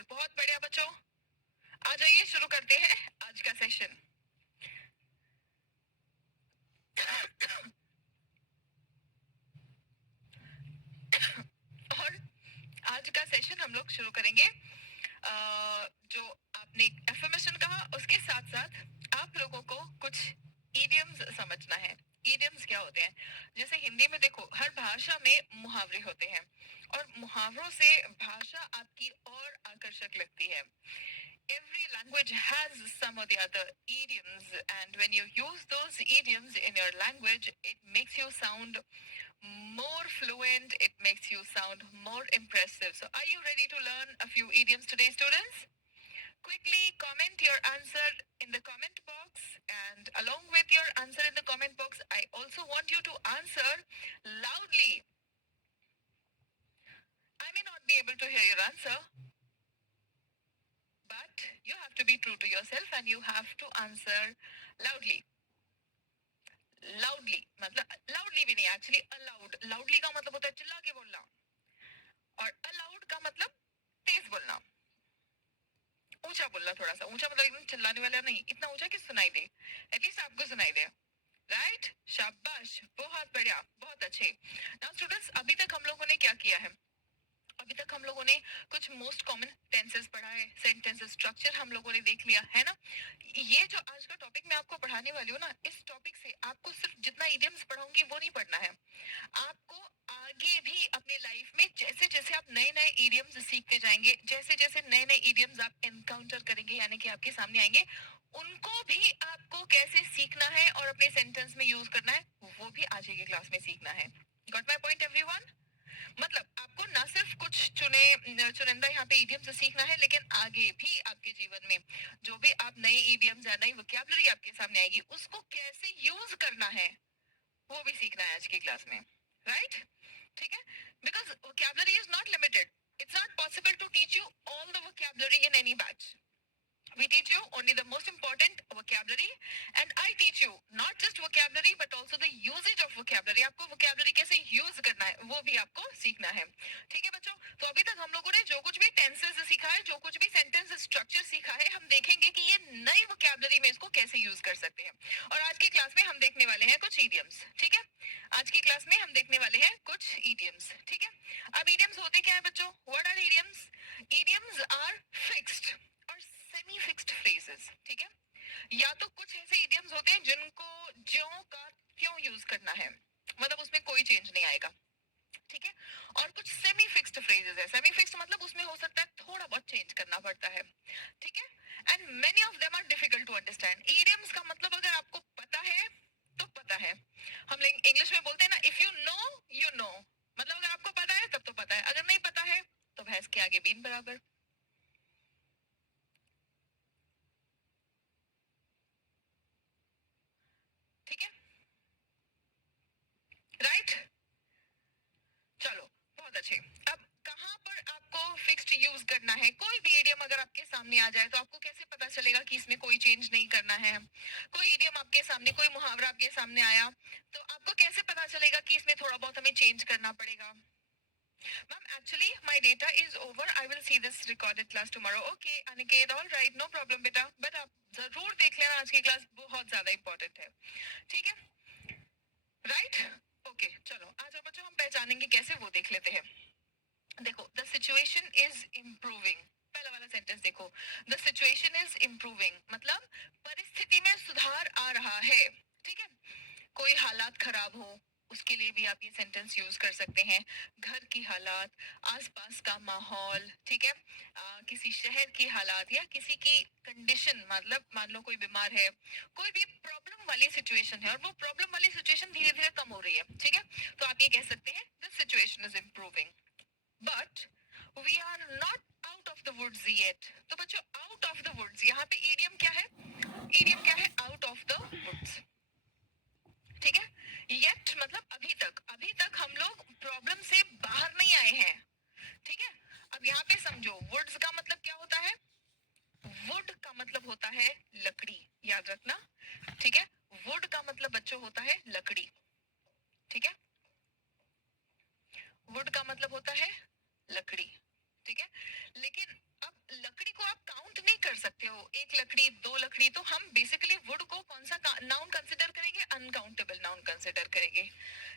Wonderful, बहुत बढ़िया बच्चों। आ जाइए, शुरू करते हैं आज का सेशन। और आज का सेशन हम लोग शुरू करेंगे जो आपने एफर्मेशन कहा उसके साथ साथ आप लोगों को कुछ इडियम्स समझना है। इडियम्स क्या होते हैं? जैसे हिंदी में देखो, हर भाषा में मुहावरे होते हैं और मुहावरों से भाषा आपकी और आकर्षक लगती है। Every language has some or the other idioms, and when you use those idioms in your language, it makes you sound more fluent, it makes you sound more impressive. So, are you ready to learn a few idioms today, students? Quickly comment your answer in the comment box, and along with your answer in the comment box, I also want you to answer loudly. I may not be able to hear your answer, but you have to be true to yourself and you have to answer loudly. Loudly मतलब loudly भी नहीं, actually aloud. Loudly का मतलब होता है चिल्ला के बोलना, और aloud का मतलब तेज बोलना, ऊंचा बोलना। थोड़ा सा ऊंचा मतलब एकदम चिल्लाने वाला नहीं, इतना ऊंचा कि सुनाई दे, एटलीस्ट आपको सुनाई दे। राइट, शाबाश, बहुत बढ़िया, बहुत अच्छे। नाउ स्टूडेंट्स, अभी तक हम लोगों ने क्या किया है? अभी तक हम लोगों ने कुछ मोस्ट कॉमन टेंसेस पढ़ा है, सेंटेंस स्ट्रक्चर हम लोगों ने देख लिया है ना। ये जो आज का टॉपिक मैं आपको पढ़ाने वाली हूँ ना, इस टॉपिक से आपको सिर्फ जितना इडियम्स पढ़ाऊंगी वो नहीं पढ़ना है, आपको आगे भी अपने लाइफ में जैसे जैसे आप नए नए इडियम्स सीखते जाएंगे, जैसे जैसे नए नए इडियम्स आप एनकाउंटर करेंगे, यानी कि आपके सामने आएंगे, उनको भी आपको कैसे सीखना है और अपने सेंटेंस में यूज करना है, वो भी आज की क्लास में सीखना है। Got my point everyone? मतलब आपको ना सिर्फ कुछ चुनिंदा यहाँ पे इडियम्स सीखना है, लेकिन आगे भी आपके जीवन में जो भी आप नए इडियम्स या नई वोकैबुलरी आपके सामने आएगी, उसको कैसे यूज करना है वो भी सीखना है आज की क्लास में। राइट, ठीक है? Because vocabulary is not limited, it's not possible to teach you all the vocabulary in any batch. We teach you only the most important vocabulary, and I teach you not just vocabulary but also the usage of vocabulary. आपको vocabulary कैसे use करना है वो भी आपको सीखना है। ठीक है बच्चों? तो अभी तक हम लोगों ने जो कुछ भी tenses सीखा है, जो कुछ भी sentence structure सीखा है, हम देखेंगे कि ये नई vocabulary में इसको कैसे use कर सकते हैं। और आज की क्लास में हम देखने वाले हैं कुछ idioms। ठीक है, आज की क्लास में हम देखने वाले हैं कुछ idioms। ठीक है, अब idioms होते क्या है बच्चों? What are idioms? Idioms are fixed और सेमी फिक्स्ड फ्रेजेस। ठीक है, या तो कुछ ऐसे इडियम्स होते हैं जिनको ज्यों का त्यों यूज करना है, मतलब उसमें कोई चेंज नहीं आएगा। ठीक है, और कुछ सेमी फिक्स्ड फ्रेजेस है। सेमी फिक्स्ड मतलब उसमें हो सकता है थोड़ा बहुत चेंज करना पड़ता है। ठीक है, and many of them are difficult to understand. Idioms का मतलब अगर आपको पता है तो पता है। हम इंग्लिश में बोलते हैं ना, if you know you know, मतलब अगर आपको पता है तब तो पता है, अगर नहीं पता है तो भैंस के आगे बीन बराबर। ठीक है, राइट? चलो, बहुत अच्छे। अब कहाँ पर आपको फिक्स्ड यूज करना है? कोई भी इडियम अगर आपके सामने आ जाए तो आपको कैसे पता चलेगा कि इसमें कोई चेंज नहीं करना है? कोई इडियम आपके सामने, कोई मुहावरा आपके सामने आया तो आपको कैसे पता चलेगा कि इसमें थोड़ा बहुत हमें चेंज करना पड़ेगा? Ma'am, actually my data is over, I will see this recorded class tomorrow. Okay Aniket, all right, no problem बेटा, बट आप जरूर देख लेना, आज की क्लास बहुत ज्यादा इंपॉर्टेंट है। ठीक है, राइट? ओके, चलो आज और बच्चों हम पहचानेंगे कैसे, वो देख लेते हैं। देखो, द सिचुएशन इज इम्प्रूविंग, पहला वाला सेंटेंस देखो, द सिचुएशन इज इम्प्रूविंग मतलब परिस्थिति में सुधार आ रहा है। ठीक है, कोई हालात खराब हो उसके लिए भी आप ये सेंटेंस यूज कर सकते हैं। घर की हालात, आसपास का माहौल, ठीक है, किसी शहर की हालात या किसी की कंडीशन, मतलब मान लो कोई बीमार है, कोई भी प्रॉब्लम वाली सिचुएशन है और वो प्रॉब्लम वाली सिचुएशन धीरे धीरे कम हो रही है। ठीक है, तो आप ये कह सकते हैं the situation is improving, but we are not out of the woods yet. तो बच्चों, आउट ऑफ द वुड्स, यहाँ पे ईडियम क्या है? ईडियम क्या है? Out of the woods. ठीक है, येट मतलब अभी तक, अभी तक हम लोग प्रॉब्लम से बाहर नहीं आए हैं। ठीक है, अब यहाँ पे समझो, वुड्स का मतलब क्या होता है? वुड का मतलब होता है लकड़ी, याद रखना। ठीक है, वुड का मतलब बच्चों होता है लकड़ी। ठीक है, वुड का मतलब होता है लकड़ी। ठीक है, लेकिन अब सकते हो, एक लकड़ी, दो लकड़ी, तो हम बेसिकली वुड को कौन सा नाउन कंसिडर करेंगे? अनकाउंटेबल नाउन कंसिडर करेंगे,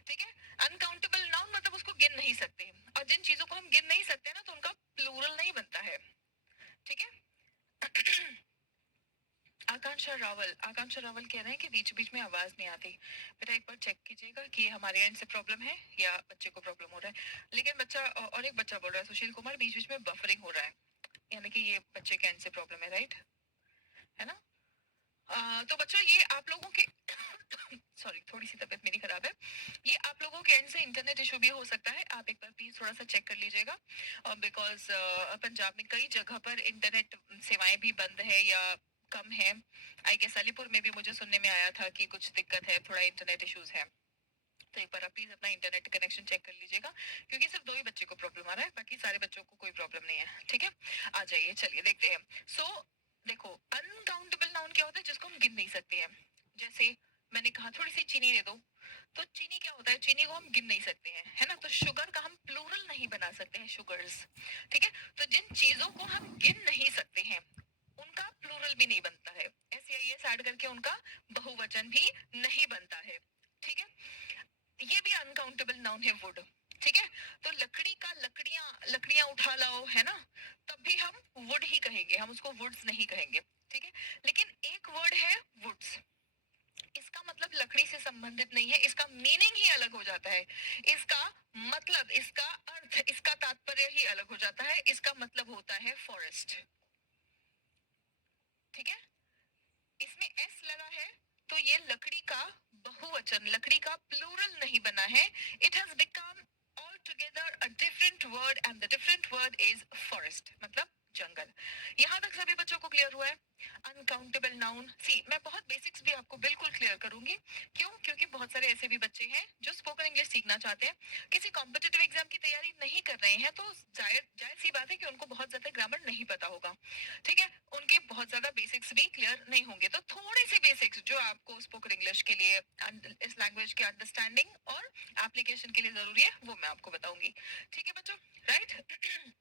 ठीक है। अनकाउंटेबल नाउन मतलब उसको गिन नहीं सकते, और जिन चीजों को हम गिन नहीं सकते ना, तो उनका प्लूरल नहीं बनता है, ठीक है। आकांक्षा रावल कह रहे हैं कि बीच बीच में आवाज नहीं आती। बेटा एक बार चेक कीजिएगा कि हमारे एंड से प्रॉब्लम है या बच्चे को प्रॉब्लम हो रहा है। लेकिन बच्चा, और एक बच्चा बोल रहा है, सुशील कुमार, बीच बीच में बफरिंग हो रहा है, यानी कि ये बच्चे के एंड से प्रॉब्लम है, राइट, है ना। तो बच्चों ये आप लोगों के सॉरी, थोड़ी सी तबीयत मेरी खराब है, ये आप लोगों के एंड से इंटरनेट इशू भी हो सकता है, आप एक बार प्लीज थोड़ा सा चेक कर लीजिएगा। बिकॉज पंजाब में कई जगह पर इंटरनेट सेवाएं भी बंद है या कम है। आई गेस अलीपुर में भी मुझे सुनने में आया था कि कुछ दिक्कत है, थोड़ा इंटरनेट इश्यूज है। तो एक बार आप प्लीज अपना इंटरनेट कनेक्शन चेक कर लीजिएगा, क्योंकि सिर्फ दो ही बच्चे को प्रॉब्लम आ रहा है, बाकी सारे बच्चों को कोई प्रॉब्लम नहीं है, ठीक है। आ जाइए, चलिए देखते हैं। सो देखो, अनकाउंटेबल नाउन क्या होता है? जिसको हम गिन नहीं सकते हैं। जैसे मैंने कहा थोड़ी सी चीनी दे दो, तो चीनी क्या होता है? चीनी को हम गिन नहीं सकते हैं, है ना। तो शुगर का हम प्लूरल नहीं बना सकते हैं, शुगर्स, ठीक है। तो जिन चीजों को हम गिन नहीं सकते हैं, उनका प्लूरल भी नहीं बनता है, एस ऐड करके उनका बहुवचन भी नहीं बनता है, ठीक है। ये भी अनकाउंटेबल नाउन है, वुड, ठीक है। तो लकड़ी का लकड़ियां लकड़ियां उठा लाओ, है ना, तब भी हम वुड ही कहेंगे, हम उसको वुड्स नहीं कहेंगे, ठीक है। लेकिन एक वर्ड है वुड्स, इसका मतलब लकड़ी से संबंधित नहीं है, इसका मीनिंग ही अलग हो जाता है, इसका मतलब, इसका अर्थ, इसका तात्पर्य ही अलग हो जाता है। इसका मतलब होता है फॉरेस्ट, ठीक है। इसमें एस लगा है, तो ये लकड़ी का बहुवचन, लकड़ी का प्लूरल नहीं बना है। It has become all together a different word, and the different word is forest, मतलब जंगल। यहां तक सभी बच्चों को क्लियर हुआ है? अनकाउंटेबल नाउन, सी मैं बहुत बेसिक्स भी आपको बिल्कुल क्लियर करूंगी। क्यों? क्योंकि बहुत सारे ऐसे भी बच्चे हैं जो स्पोकन इंग्लिश सीखना चाहते हैं, किसी कॉम्पिटिटिव एग्जाम की तैयारी नहीं कर रहे हैं, तो जाहिर जाहिर सी बात है कि उनको बहुत ज्यादा ग्रामर नहीं पता होगा, ठीक है। उनके बहुत ज्यादा बेसिक्स भी क्लियर नहीं होंगे, तो थोड़ी सी बेसिक्स जो आपको स्पोकन इंग्लिश के लिए, इस लैंग्वेज के अंडरस्टैंडिंग और एप्लीकेशन के लिए जरूरी है, वो मैं आपको बताऊंगी, ठीक है बच्चों, राइट।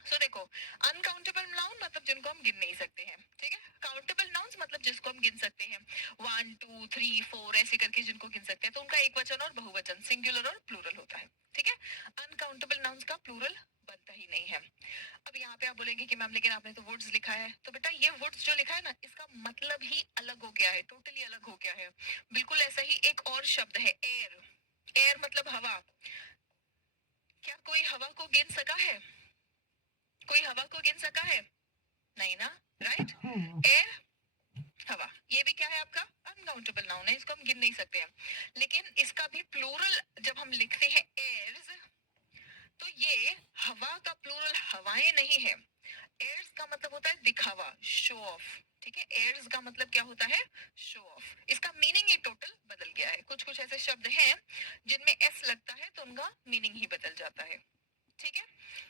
सो देखो, अनकाउंटेबल नाउन मतलब जिनको हम गिन नहीं सकते हैं, ठीक है। काउंटेबल नाउन्स मतलब जिसको हम गिन सकते हैं, 1 2 3 4 ऐसे करके जिनको गिन सकते हैं, तो उनका एक वचन और बहुवचन, सिंगुलर और प्लूरल होता है, ठीक है। अनकाउंटेबल नाउन्स का प्लूरल बनता ही नहीं है। अब यहाँ पे आप बोलेंगे कि मैम लेकिन आपने तो वुड्स लिखा है, तो बेटा ये वुड्स जो लिखा है ना, इसका मतलब ही अलग हो गया है, टोटली अलग हो गया है। बिल्कुल ऐसा ही एक और शब्द है, एयर। एयर मतलब हवा। क्या कोई हवा को गिन सका है? कोई हवा को गिन सका है? नहीं ना, राइट। एयर, हवा, ये भी क्या है आपका? अनकाउंटेबल नाउन है, इसको हम गिन नहीं सकते हैं। लेकिन इसका भी प्लूरल जब हम लिखते हैं एयर्स, तो ये हवा का प्लूरल हवाएं नहीं है। एयर्स का मतलब होता है दिखावा, शो ऑफ, ठीक है। एयर्स का मतलब क्या होता है? Show off. इसका मीनिंग ही टोटल बदल गया है। कुछ कुछ ऐसे शब्द हैं जिनमें एस लगता है तो उनका मीनिंग ही बदल जाता है, ठीक है।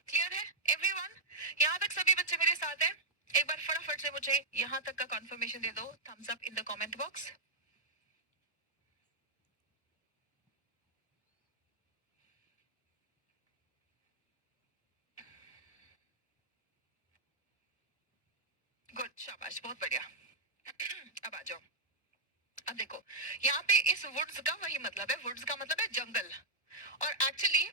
क्लियर है एवरीवन? यहाँ तक सभी बच्चे मेरे साथ हैं? एक बार फटाफट से मुझे यहाँ तक का कंफर्मेशन दे दो, thumbs up in the comment box. Good, शाबाश, बहुत बढ़िया। अब आ जाओ। अब देखो, यहाँ पे इस वुड्स का वही मतलब है, वुड्स का मतलब है जंगल, और एक्चुअली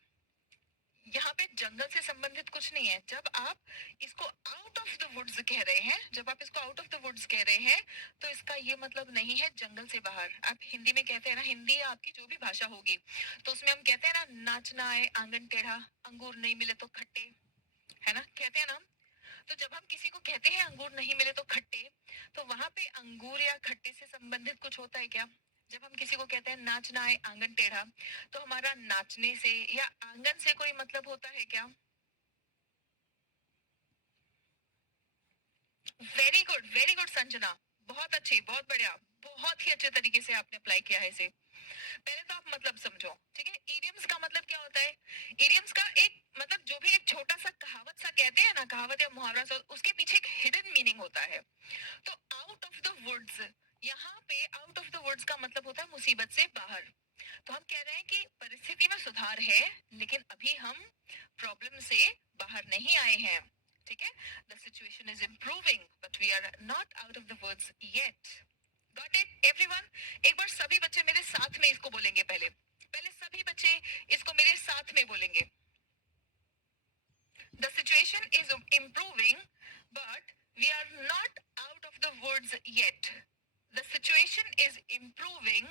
यहाँ पे जंगल से संबंधित कुछ नहीं है। जब आप इसको आउट ऑफ द वुड्स कह रहे हैं, जब आप इसको आउट ऑफ द वुड्स कह रहे हैं, तो इसका ये मतलब नहीं है जंगल से बाहर। आप हिंदी में कहते हैं ना, हिंदी आपकी जो भी भाषा होगी, तो उसमें हम कहते हैं ना, नाचना आए आंगन टेढ़ा, अंगूर नहीं मिले तो खट्टे, है ना, कहते हैं ना। तो जब हम किसी को कहते हैं अंगूर नहीं मिले तो खट्टे, तो वहां पे अंगूर या खट्टे से संबंधित कुछ होता है क्या? जब हम किसी को कहते हैं नाचना आए आंगन टेढ़ा, तो हमारा नाचने से या आंगन से कोई मतलब होता है क्या? वेरी गुड संजना, बहुत अच्छी, बहुत बढ़िया, बहुत ही अच्छे तरीके से आपने अप्लाई किया है इसे। पहले तो आप मतलब समझो, ठीक है। इडियम्स का मतलब क्या होता है? इडियम्स का एक मतलब, जो भी एक छोटा सा कहावत सा कहते हैं ना, कहावत या मुहावरा सा, उसके पीछे एक हिडन मीनिंग होता है। तो आउट ऑफ द वुड्स, यहाँ पे आउट ऑफ द वुड्स का मतलब होता है मुसीबत से बाहर। तो हम कह रहे हैं कि परिस्थिति में सुधार है, लेकिन अभी हम प्रॉब्लम से बाहर नहीं आए हैं, ठीक है। The situation is improving but but we are not out of the woods yet. Got it, everyone? एक बार सभी बच्चे मेरे साथ में इसको बोलेंगे पहले पहले सभी बच्चे इसको मेरे साथ में बोलेंगे. The situation is improving, but we are not out of the woods yet. The situation is improving,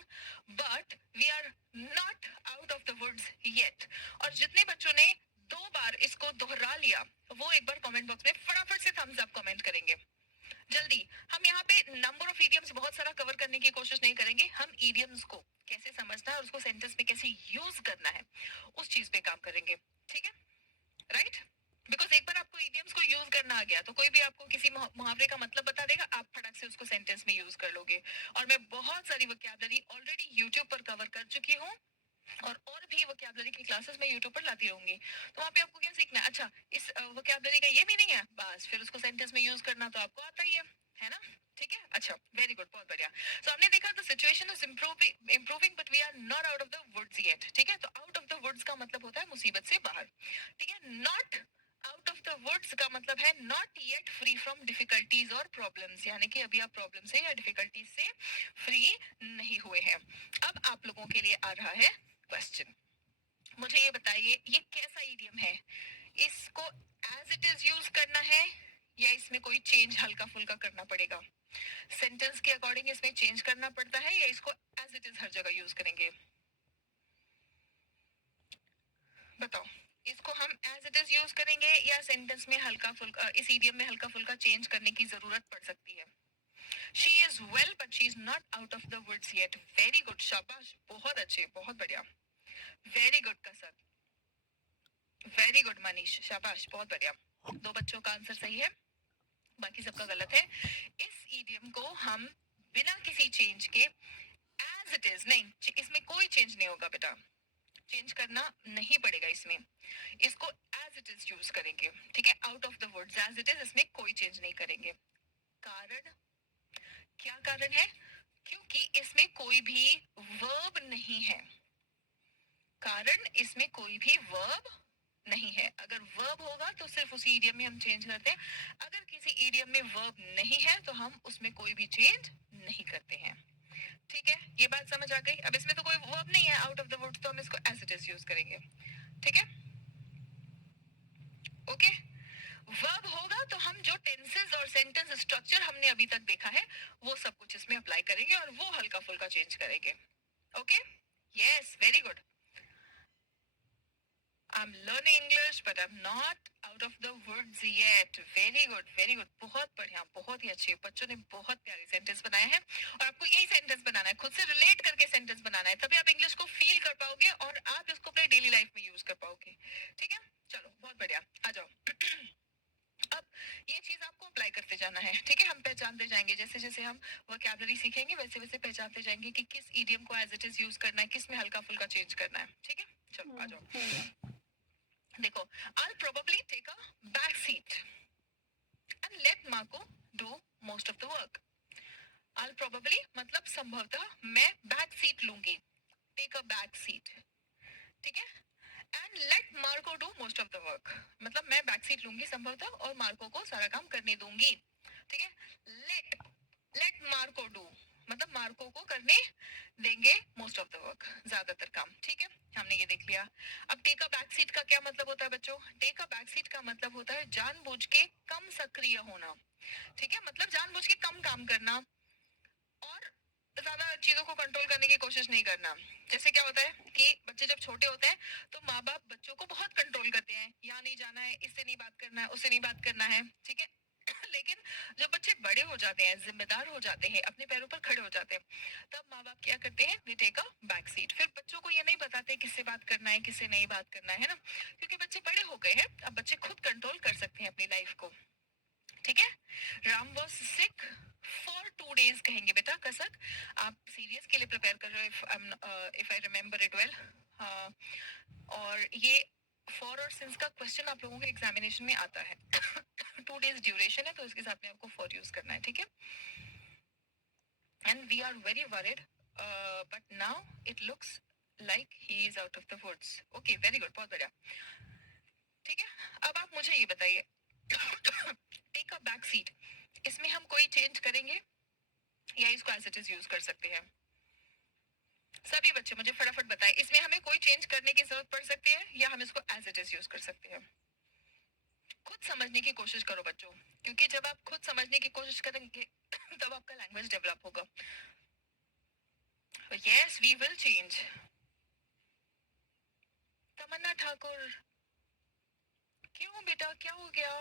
but we are not out of the woods yet. और जितने बच्चों ने 2 बार इसको दोहरा लिया वो एक बार कमेंट बॉक्स में फटाफट से थम्स अप कमेंट करेंगे. जल्दी. हम यहाँ पे नंबर ऑफ इडियम्स बहुत सारा कवर करने की कोशिश नहीं करेंगे. हम इडियम्स को कैसे समझना है और उसको सेंटेंस में कैसे यूज करना है उस चीज पे काम करेंगे. ठीक है, राइट? बिकॉज एक बार आपको इडियम्स को यूज करना आ गया तो कोई भी आपको किसी मुहावरे का मतलब बता देगा, आप फटाक से उसको सेंटेंस में यूज कर लोगे. और मैं बहुत सारी वोकैबुलरी ऑलरेडी यूट्यूब पर कवर कर चुकी हूँ और भी वोकैबुलरी की क्लासेस मैं यूट्यूब पर लाती रहूंगी. तो वहाँ पे आपको क्या सीखना है, अच्छा इस वोकैबुलरी का ये मीनिंग है, बस फिर उसको सेंटेंस में यूज करना तो आपको आता ही है ना? ठीक है, अच्छा, वेरी गुड, बहुत बढ़िया. सो हमने देखा the situation is improving but we are not out of the woods yet. ठीक है, तो आउट ऑफ द वुड्स का मतलब होता है मुसीबत से बाहर. ठीक है, not out of the woods का मतलब है not yet free from difficulties और प्रॉब्लम्स, यानी कि अभी आप प्रॉब्लम से या डिफिकल्टीज से फ्री नहीं हुए हैं. अब आप लोगों के लिए आ रहा है क्वेश्चन. मुझे ये बताइए ये कैसा इडियम है, इसको एज इट इज यूज करना है या इसमें कोई चेंज हल्का फुल्का करना पड़ेगा? सेंटेंस के अकॉर्डिंग इसमें चेंज करना पड़ता है या इसको एज इट इज हर जगह यूज करेंगे? बताओ, इसको हम एज इट इज यूज करेंगे या सेंटेंस में हल्का फुल्का, इस इडियम में हल्का फुल्का चेंज करने की जरूरत पड़ सकती है? She is well but she is not out of the woods yet. Very good, शाबाश, बहुत अच्छे, बहुत बढ़िया, वेरी गुड कसर, वेरी गुड मनीष, शाबाश, बहुत बढ़िया. 2 बच्चों का आंसर सही है, बाकी सबका गलत है. इस इडियम को हम बिना किसी चेंज के एज इट इज, नहीं इसमें कोई चेंज नहीं होगा बेटा, चेंज करना नहीं पड़ेगा इसमें, इसको एज इट इज यूज करेंगे. ठीक है, out of the words as it is, इसमें कोई चेंज नहीं करेंगे. कारण, क्या कारण है? क्योंकि इसमें कोई भी वर्ब नहीं है. कारण इसमें कोई भी वर्ब नहीं है. अगर वर्ब होगा तो सिर्फ उसी इडियम में हम चेंज करते हैं. अगर किसी इडियम में वर्ब नहीं है तो हम उसमें कोई भी चेंज नहीं करते हैं. ठीक है, ये बात समझ आ गई? अब इसमें तो कोई वर्ब नहीं है आउट ऑफ द वर्ड्स, तो हम इसको एज इट इज यूज करेंगे. ठीक है, ओके. वर्ब होगा तो हम जो टेंसेस और सेंटेंस स्ट्रक्चर हमने अभी तक देखा है वो सब कुछ इसमें अप्लाई करेंगे और वो हल्का फुल्का चेंज करेंगे. Okay, yes, very good. I'm learning English, but I'm not out of the woods yet. Very good, very good. बहुत बढ़िया, बहुत ही अच्छे. बच्चों ने बहुत प्यारे सेंटेंस बनाए हैं और आपको यही सेंटेंस बनाना है, खुद से रिलेट करके सेंटेंस बनाना है, तभी आप इंग्लिश को फील कर पाओगे और आप इसको अपने डेली लाइफ में यूज कर पाओगे. ठीक है, चलो, बहुत बढ़िया, आ जाओ. अब ये चीज आपको अप्लाई करते जाना है. ठीक है, हम पहचानते जाएंगे, जैसे जैसे हम वोकैबुलरी सीखेंगे वैसे वैसे पहचानते जाएंगे कि किस इडियम को एज इट इज यूज करना है, किस में हल्का फुल्का चेंज करना है. ठीक है, चलो आ जाओ. देखो, I'll probably take a back seat and let Marco do most of the work. I'll probably मतलब संभवतः मैं बैक सीट लूंगी, take a back seat. ठीक है, and let Marco do most of the work मतलब मैं बैक सीट लूंगी संभवतः और मार्को को सारा काम करने दूंगी. ठीक है, let Marco do मतलब मार्को को करने देंगे मोस्ट ऑफ द वर्क, ज्यादातर काम. ठीक है, हमने ये देख लिया. अब टेक अ बैक सीट का क्या मतलब होता है बच्चों? टेक अ बैक सीट का मतलब होता है जानबूझ के कम सक्रिय होना. ठीक है, मतलब जानबूझ के कम काम करना और ज्यादा चीजों को कंट्रोल करने की कोशिश नहीं करना. जैसे क्या होता है कि बच्चे जब छोटे होते हैं तो माँ बाप बच्चों को बहुत कंट्रोल करते हैं, यहाँ नहीं जाना है, इससे नहीं बात करना है, उससे नहीं बात करना है. ठीक है, लेकिन जब बच्चे बड़े हो जाते हैं, जिम्मेदार हो जाते हैं, अपने पैरों पर खड़े हो जाते हैं, तब माँ बाप क्या करते हैं? They take a back seat. फिर बच्चों को ये नहीं बताते किससे बात करना है, किससे नहीं बात करना है ना, क्योंकि बच्चे बड़े हो गए हैं, अब बच्चे खुद कंट्रोल कर सकते हैं अपनी लाइफ को. ठीक है, Ram was sick for 2 days कहेंगे बेटा, कसक. आप सीरियस के लिए प्रिपेयर कर रहे हो, if I remember it well. और ये फॉर और सिंस का क्वेश्चन आप लोगों के एग्जामिनेशन में आता है. 2 days ड्यूरेशन है तो इसके साथ में आपको फॉर यूज करना है. ठीक है, and we are very worried but now it looks like he is out of the woods. Okay, very good, बहुत बढ़िया. ठीक है, अब आप मुझे ये बताइए, टेक अ बैक सीट इसमें हम कोई चेंज करेंगे या इसको एज इट इज यूज कर सकते हैं? सभी बच्चे मुझे फटाफट बताएं, इसमें हमें कोई चेंज करने की जरूरत पड़ सकती है या हम इसको एज इट इज यूज कर सकते हैं? खुद समझने की कोशिश करो बच्चों, क्योंकि जब आप खुद समझने की कोशिश करेंगे तब आपका लैंग्वेज डेवलप होगा. Yes, we will change. Tamanna Thakur, क्यों बेटा, क्या हो गया?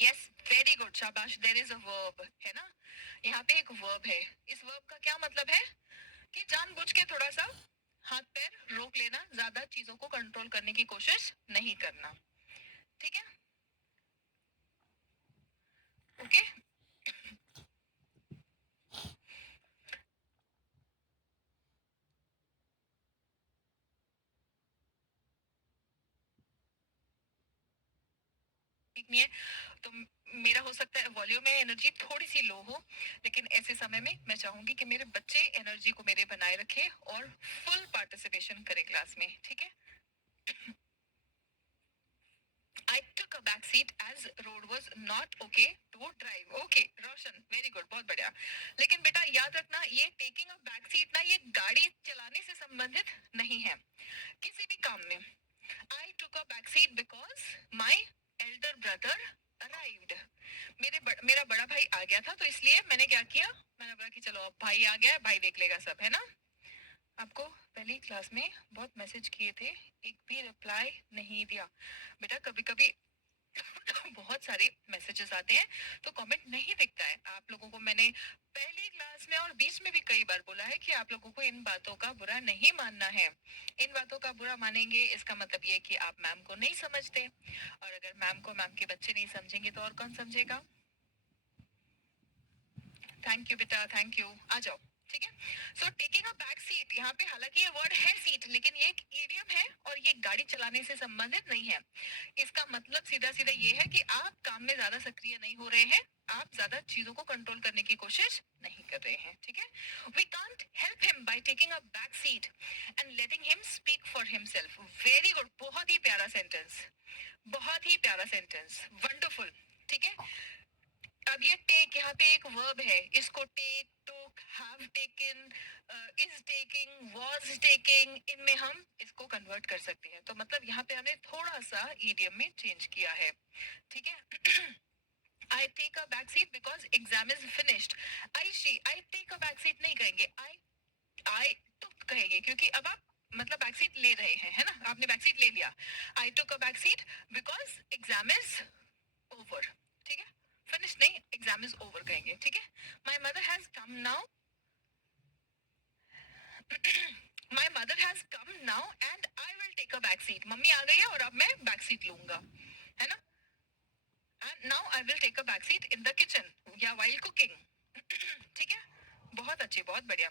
यस, वेरी गुड, शाबाश. देयर इज अ वर्ब, है ना? यहाँ पे एक वर्ब है. इस वर्ब का क्या मतलब है? कि जानबूझ के थोड़ा सा हाथ पैर रोक लेना, ज्यादा चीजों को कंट्रोल करने की कोशिश नहीं करना. ठीक है, ओके. ठीक नहीं है तो मेरा हो सकता है वॉल्यूम में एनर्जी थोड़ी सी लो हो, लेकिन ऐसे समय में मैं चाहूंगी कि मेरे बच्चे एनर्जी को मेरे बनाए रखे और फुल पार्टिसिपेशन करें क्लास में. ठीक है. I took a back seat as road was not okay to drive. Okay, Roshan, very good, बहुत बढ़िया. लेकिन बेटा याद रखना, ये टेकिंग अ बैक सीट ना, ये गाड़ी चलाने से संबंधित नहीं है, किसी भी काम में. I took a back seat because my elder brother arrived. मेरा बड़ा भाई आ गया था, तो इसलिए मैंने क्या किया, मैंने बोला कि चलो अब भाई आ गया है, भाई देख लेगा सब, है ना? आपको पहली क्लास में बहुत मैसेज किए थे, एक भी रिप्लाई नहीं दिया. बेटा कभी कभी बहुत सारे मैसेजेस आते हैं तो कमेंट नहीं दिखता है. आप लोगों को मैंने पहली क्लास में और बीच में भी कई बार बोला है कि आप लोगों को इन बातों का बुरा नहीं मानना है. इन बातों का बुरा मानेंगे इसका मतलब ये है कि आप मैम को नहीं समझते, और अगर मैम को मैम के बच्चे नहीं समझेंगे तो और कौन समझेगा? थैंक यू बेटा, थैंक यू. आ जाओ. ठीक है. So taking a back seat, यहाँ पे हालांकि ये वर्ड है सीट, लेकिन ये एक इडियम है और ये गाड़ी चलाने से संबंधित नहीं है. इसका मतलब सीधा सीधा ये है कि आप काम में ज्यादा सक्रिय नहीं हो रहे हैं, आप ज्यादा चीजों को कंट्रोल करने की कोशिश नहीं कर रहे हैं. ठीक है. We can't help him by taking a back seat and letting him speak for himself. Very good, बहुत ही प्यारा सेंटेंस, बहुत ही प्यारा सेंटेंस, वंडरफुल. ठीक है. अब ये टेक, यहाँ पे एक वर्ब है, इसको take, took, have taken, is taking, was taking, इनमें हम इसको कन्वर्ट कर सकते हैं. तो मतलब यहाँ पे हमने थोड़ा सा ईडियम में चेंज किया है. ठीक है. I take a back seat because exam is finished. I take a back seat नहीं कहेंगे, आई टुक कहेंगे, क्योंकि अब आप मतलब बैक सीट ले रहे हैं, है ना? आपने बैक सीट ले लिया. I took a back seat because exam is over. ठीक है. फिनिश नहीं, एग्जाम इज ओवर कहेंगे. ठीक है. My mother has come now, my mother has come now and I will take a back seat. Mummy आ गई है और अब मैं बैक सीट लूंगा, है ना? And now I will take a back seat in the kitchen या वाइल कुकिंग. ठीक है. बहुत अच्छे, बहुत बढ़िया.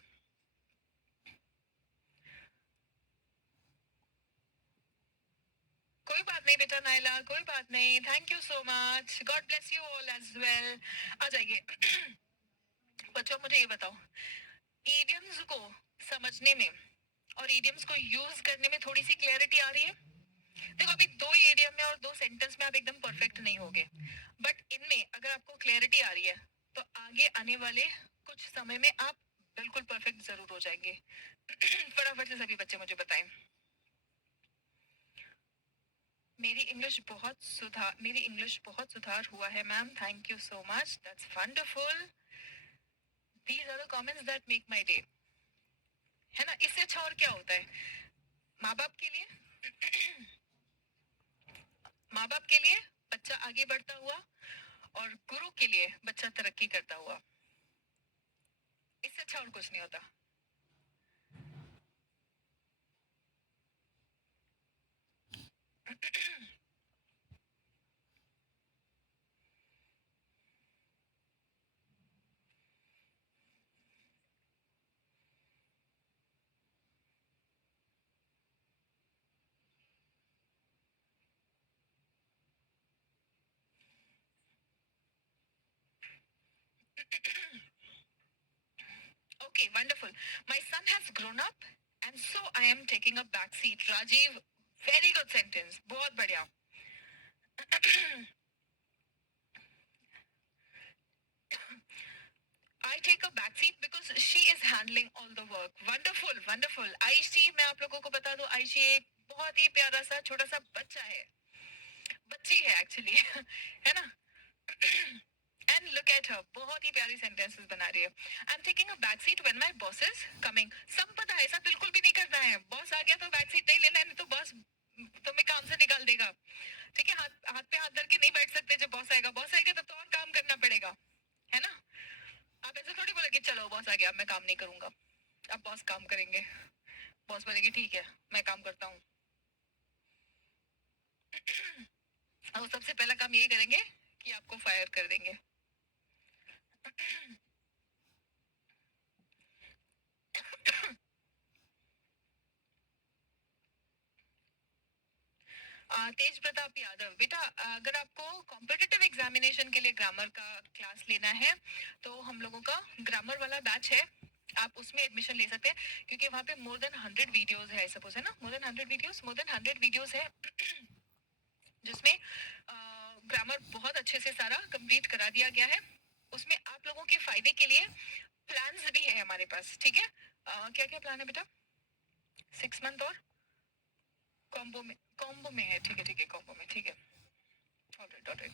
कोई बात नहीं बेटा नाइला, कोई बात नहीं. Thank you so much, God bless you all as well. आ जाइए. बच्चों मुझे ये बताओ, इडियम्स को समझने में और इडियम्स को यूज करने में थोड़ी सी क्लैरिटी आ रही है? देखो अभी दो इडियम में और दो सेंटेंस में आप एकदम परफेक्ट नहीं होगे, बट इनमें अगर आपको क्लैरिटी आ रही है तो आगे आने वाले कुछ समय में आप बिल्कुल परफेक्ट जरूर हो जाएंगे. फटाफट से सभी बच्चे मुझे बताएं. मेरी इंग्लिश बहुत सुधार हुआ है ma'am. Thank you so much, that's wonderful. These are the comments that make my day, है ना? इससे अच्छा और क्या होता है? माँ बाप के लिए माँ बाप के लिए बच्चा आगे बढ़ता हुआ, और गुरु के लिए बच्चा तरक्की करता हुआ. इससे अच्छा और कुछ नहीं होता. Okay, wonderful. My son has grown up and so I am taking a back seat. Rajiv, very good sentence. बहुत बढ़िया. I take a back seat because she is handling all the work. Wonderful, wonderful. आयशी, मैं आप लोगों को बता दूं, आयशी एक बहुत ही प्यारा सा छोटा सा बच्चा है, बच्ची है एक्चुअली, है ना? एंड लुक एट हर, बहुत ही प्यारी सेंटेंसेस बना रही है. I am taking a back seat when my boss is coming. संपदा ऐसा बिल्कुल भी नहीं करना है. बॉस आ गया तो बैक सीट नहीं लेना है, नहीं तो बॉस तुम्हें काम से निकाल देगा. ठीक है, हाथ हाथ पे हाथ धर के नहीं बैठ सकते. जब बॉस आएगा, बॉस आएगा तब तो और काम करना पड़ेगा, है ना? आप ऐसे थोड़ी बोले कि चलो बॉस आ गया, अब मैं काम नहीं करूंगा. अब बॉस काम करेंगे. बॉस बोलेंगे ठीक है, मैं काम करता हूँ. और सबसे पहला काम यही करेंगे कि आपको फायर कर देंगे. तेज प्रताप यादव, बेटा अगर आपको कॉम्पिटिटिव एग्जामिनेशन के लिए ग्रामर का क्लास लेना है तो हम लोगों का ग्रामर वाला बैच है. आप उसमें एडमिशन ले सकते हैं, क्योंकि वहाँ पे मोर देन 100 वीडियोस है. सपोज है ना, मोर देन 100 वीडियोस है, जिसमें ग्रामर बहुत अच्छे से सारा कंप्लीट करा दिया गया है. उसमें आप लोगों के फायदे के लिए प्लान्स भी है हमारे पास. ठीक है, क्या क्या प्लान है बेटा? 6 मंथ और कॉम्बो में है. ठीक है ठीक है, कॉम्बो में. ठीक है, ऑलराइट ऑलराइट,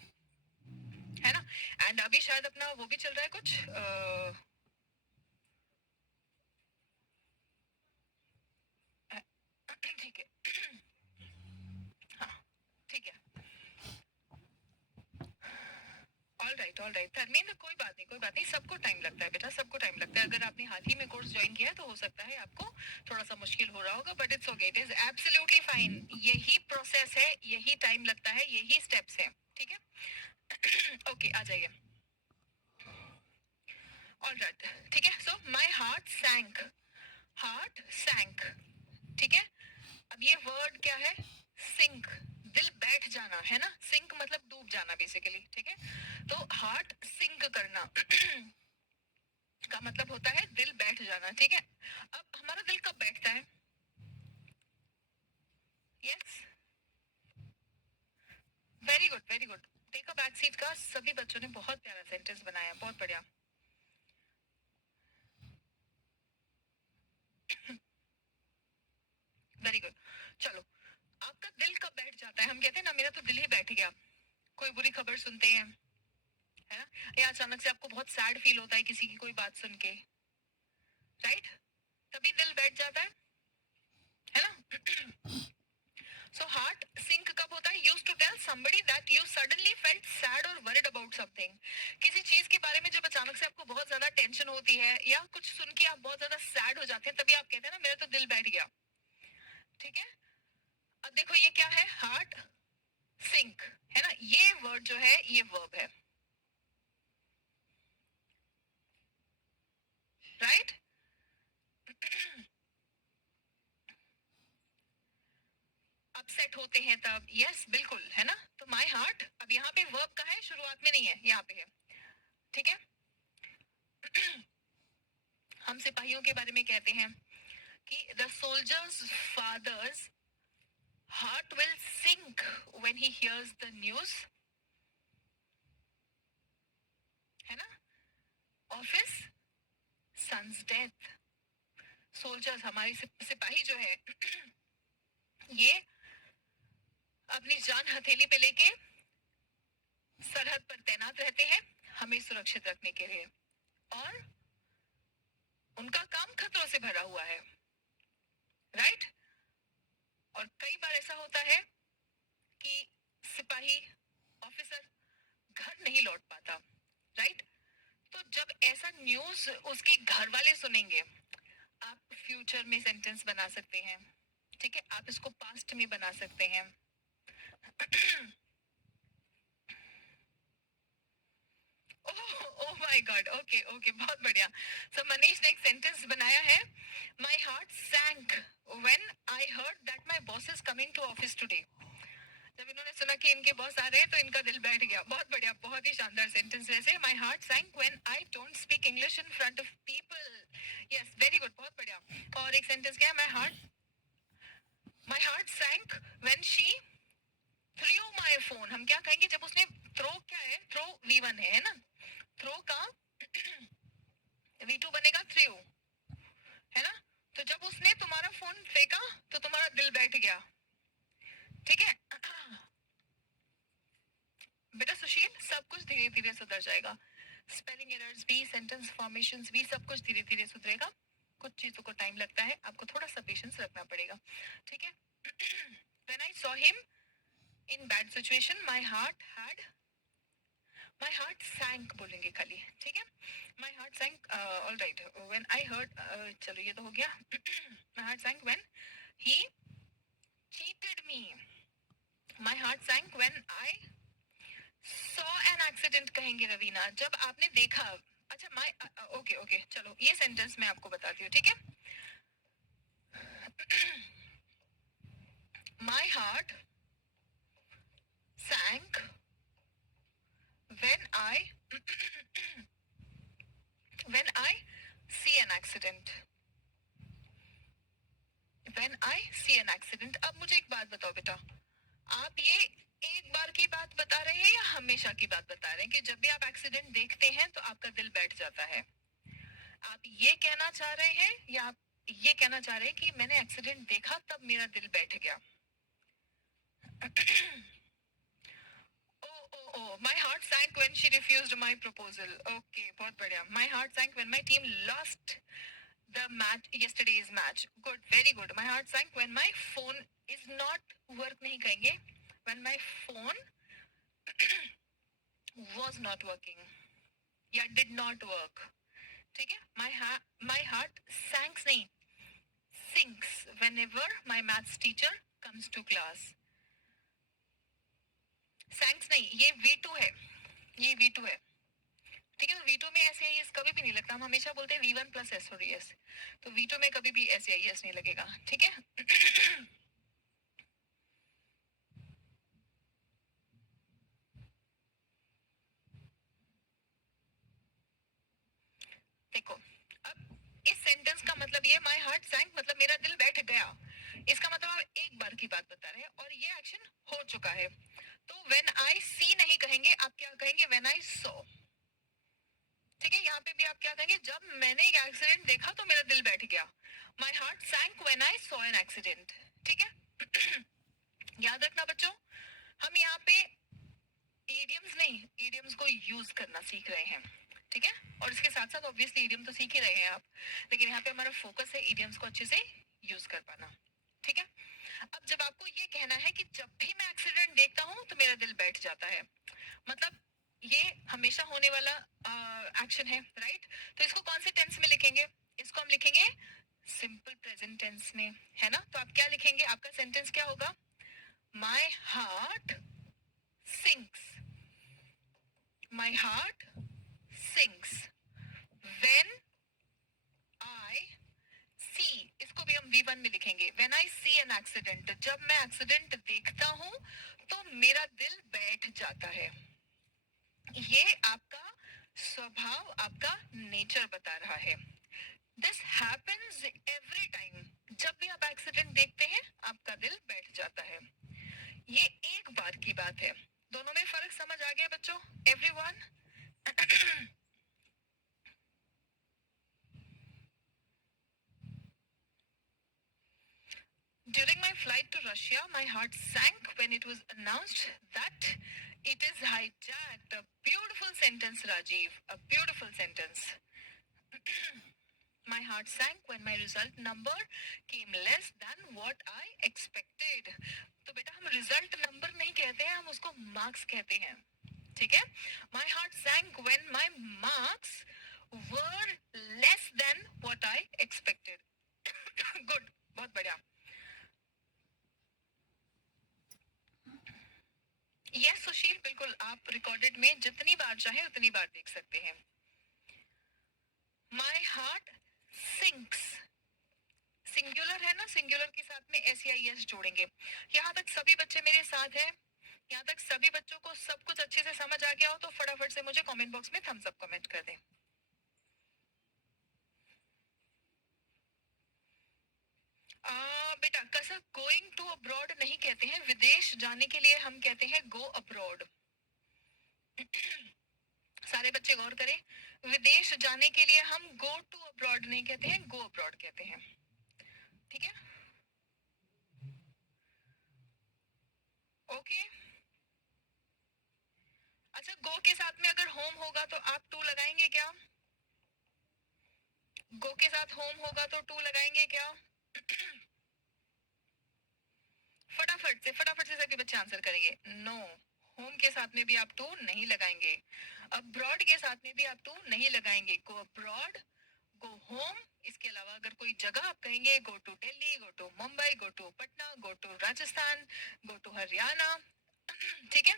है ना? एंड अभी शायद अपना वो भी चल रहा है कुछ, ठीक है. हाँ, ठीक है. ऑल राइट धर्मेंद्र, कोई बात नहीं, कोई बात नहीं. सबको टाइम लगता है बेटा, सबको टाइम लगता है. अगर आपने हाल ही में कोर्स ज्वाइन किया है तो हो सकता है आपको थोड़ा सा मुश्किल हो रहा होगा, but it's okay, it is absolutely fine. यही प्रोसेस है, यही टाइम लगता है, यही स्टेप्स है. ठीक है. ओके, आ जाइए. ऑल राइट, ठीक है. सो माई हार्ट सैंक, हार्ट सैंक. ठीक है. अब ये वर्ड क्या है? सिंक. दिल बैठ जाना, है ना? सिंक मतलब डूब जाना बेसिकली. ठीक है, तो हार्ट सिंक करना का मतलब होता है दिल बैठ जाना. ठीक है, अब हमारा दिल कब बैठता है? Yes, very good very good. Take a back seat का सभी बच्चों ने बहुत प्यारा सेंटेंस बनाया, बहुत बढ़िया. Very good. चलो, आपका दिल कब बैठ जाता है? हम कहते हैं ना, मेरा तो दिल ही बैठ गया, कोई बुरी खबर सुनते हैं, है ना? या अचानक से आपको बहुत सैड फील होता है किसी की कोई बात सुन के, राइट? तभी दिल बैठ जाता है ना? सो हार्ट सिंक कब होता है? Used to tell somebody that you suddenly felt sad और वरिड अबाउट समथिंग. किसी चीज के बारे में जब अचानक से आपको बहुत ज्यादा टेंशन होती है या कुछ सुन के आप बहुत ज्यादा सैड हो जाते हैं, तभी आप कहते हैं ना मेरा तो दिल बैठ गया. ठीक है, अब देखो ये क्या है? हार्ट सिंक, है ना? ये वर्ड जो है ये वर्ब है, राइट? अपसेट होते हैं तब, यस बिल्कुल, है ना? तो माई हार्ट, अब यहाँ पे वर्ब का है, शुरुआत में नहीं है, यहाँ पे है. ठीक है. हम सिपाहियों के बारे में कहते हैं कि the soldier's father's heart will sink when he hears the news, है ना? Office sons death. सोल्जर्स हमारे सिपाही जो है ये अपनी जान हथेली पे लेके सरहद पर तैनात रहते हैं हमें सुरक्षित रखने के लिए, और उनका काम खतरों से भरा हुआ है, राइट? और कई बार ऐसा होता है कि सिपाही ऑफिसर घर नहीं लौट पाता, राइट? तो जब ऐसा न्यूज उसके घर वाले सुनेंगे, आप फ्यूचर में सेंटेंस बना सकते हैं. ठीक है, आप इसको पास्ट में बना सकते हैं. Oh my God, okay okay, बहुत बढ़िया. सो मनीष ने एक सेंटेंस बनाया है, my heart sank when I heard that my boss is coming to office today. जब इन्होंने सुना कि इनके बॉस आ रहे हैं तो इनका दिल बैठ गया. बहुत बढ़िया, बहुत ही शानदार सेंटेंस. वैसे my heart sank when I don't speak English in front of people. Yes, very good, बहुत बढ़िया. और एक सेंटेंस क्या है? My heart sank when she threw my phone, हम क्या कहेंगे जब उसने थ्रो, क्या है थ्रो, V1 है ना, थ्रो का V2 बनेगा थ्रू, है ना। तो जब उसने तुम्हारा फोन फेंका तो तुम्हारा दिल बैठ गया, ठीक है। बेटा सुशील, सब कुछ धीरे धीरे सुधर जाएगा, स्पेलिंग एरर्स भी, सेंटेंस फॉर्मेशंस भी, सब कुछ धीरे धीरे सुधरेगा। कुछ चीजों को टाइम लगता है, आपको थोड़ा सा पेशेंस रखना पड़ेगा, ठीक है। When I saw him in bad situation, my heart sank बोलेंगे खाली, ठीक है। My heart sank, all right. When I heard, चलो ये तो हो गया। My heart sank when he cheated me. My heart sank when I saw an accident कहेंगे रवीना, जब आपने देखा। अच्छा माय, ओके ओके, चलो ये सेंटेंस मैं आपको बताती हूँ, ठीक है। My heart sank when I see an accident. When I see an accident. अब मुझे एक बात बताओ बेटा, आप ये एक बार की बात बता रहे हैं या हमेशा की बात बता रहे हैं कि जब भी आप एक्सीडेंट देखते हैं तो आपका दिल बैठ जाता है? आप ये कहना चाह रहे हैं या आप ये कहना चाह रहे हैं कि मैंने एक्सीडेंट देखा तब मेरा दिल बैठ गया? Oh, my heart sank when she refused my proposal. Okay, बहुत बढ़िया. My heart sank when my team lost the match, yesterday's match. Good, very good. My heart sank when my phone is not work, नहीं कहेंगे, when my phone was not working या did not work, ठीक है। my heart sank नहीं, sinks whenever my maths teacher comes to class. sanks नहीं, ये V2 है, ये V2 है, ठीक है। तो V2 में ऐसे आई कभी भी नहीं लगता, हम हमेशा बोलते हैं V1 प्लस एस और एस, तो V2 में कभी भी ऐसे आई नहीं लगेगा, ठीक है। देखो, अब इस सेंटेंस का मतलब ये, माय हार्ट सैंक मतलब मेरा दिल बैठ गया, इसका मतलब आप एक बार की बात बता रहे हैं और ये एक्शन हो चुका है। तो व्हेन आई सी नहीं कहेंगे, आप क्या कहेंगे? व्हेन आई सॉ, ठीक है। यहाँ पे भी आप क्या कहेंगे? जब मैंने एक एक्सीडेंट देखा तो मेरा दिल बैठ गया। My heart sank when I saw an accident, ठीक है। याद रखना बच्चों, हम यहाँ पे इडियम्स नहीं, इडियम्स को यूज करना सीख रहे हैं, ठीक है। और इसके साथ साथ ऑब्वियसली इडियम तो सीख ही रहे हैं आप, लेकिन यहाँ पे हमारा फोकस है इडियम्स को अच्छे से यूज कर पाना, ठीक है। अब जब आपको ये कहना है कि जब भी मैं एक्सीडेंट देखता हूँ तो मेरा दिल बैठ जाता है, मतलब ये हमेशा होने वाला एक्शन है, राइट। तो इसको कौन से टेंस में लिखेंगे? इसको हम लिखेंगे सिंपल प्रेजेंट टेंस में, है ना। तो आप क्या लिखेंगे? आपका सेंटेंस क्या होगा? My heart sinks, my heart sinks when I see, इसको भी हम V1 में लिखेंगे, when I see an accident, जब मैं एक्सीडेंट देखता हूं तो मेरा दिल बैठ जाता है। ये आपका स्वभाव, आपका नेचर बता रहा है। दिस हैपेंस एवरी टाइम, जब भी आप एक्सीडेंट देखते हैं आपका दिल बैठ जाता है। ये एक बार की बात है, दोनों में फर्क समझ आ गया बच्चों? Everyone? During my flight to Russia, my heart sank when it was announced that it is hijacked. A beautiful sentence, Rajiv. A beautiful sentence. My heart sank when my result number came less than what I expected. तो बेटा हम result number नहीं कहते हैं, हम उसको marks कहते हैं, ठीक है। My heart sank when my marks were less than what I expected. Good, बहुत बढ़िया। यस सुशील, बिल्कुल, आप रिकॉर्डेड में जितनी बार चाहे उतनी बार देख सकते हैं। माई हार्ट सिंक्स, सिंगुलर है ना, सिंगुलर के साथ में SEIS जोड़ेंगे। यहाँ तक सभी बच्चे मेरे साथ हैं? यहाँ तक सभी बच्चों को सब कुछ अच्छे से समझ आ गया हो तो फटाफट से मुझे कमेंट बॉक्स में थम्स अप कमेंट कर दें। बेटा कसर गोइंग गोइंग टू अब्रॉड नहीं कहते हैं, विदेश जाने के लिए हम कहते हैं गो अब्रॉड। सारे बच्चे गौर करें, विदेश जाने के लिए हम गो टू अब्रॉड नहीं कहते हैं, गो अब्रॉड कहते हैं। ठीक है, ओके। अच्छा, गो के साथ में अगर होम होगा तो आप टू लगाएंगे क्या? गो के साथ होम होगा तो टू लगाएंगे क्या? फटाफट से सभी बच्चे आंसर करेंगे। नो, होम के साथ में भी आप टू नहीं लगाएंगे, अब्रॉड के साथ में भी आप टू नहीं लगाएंगे। गो अब्रॉड, गो होम, इसके अलावा अगर कोई जगह आप कहेंगे, go to Delhi, go to Mumbai, go to Patna, go to Rajasthan, go to Haryana. ठीक है,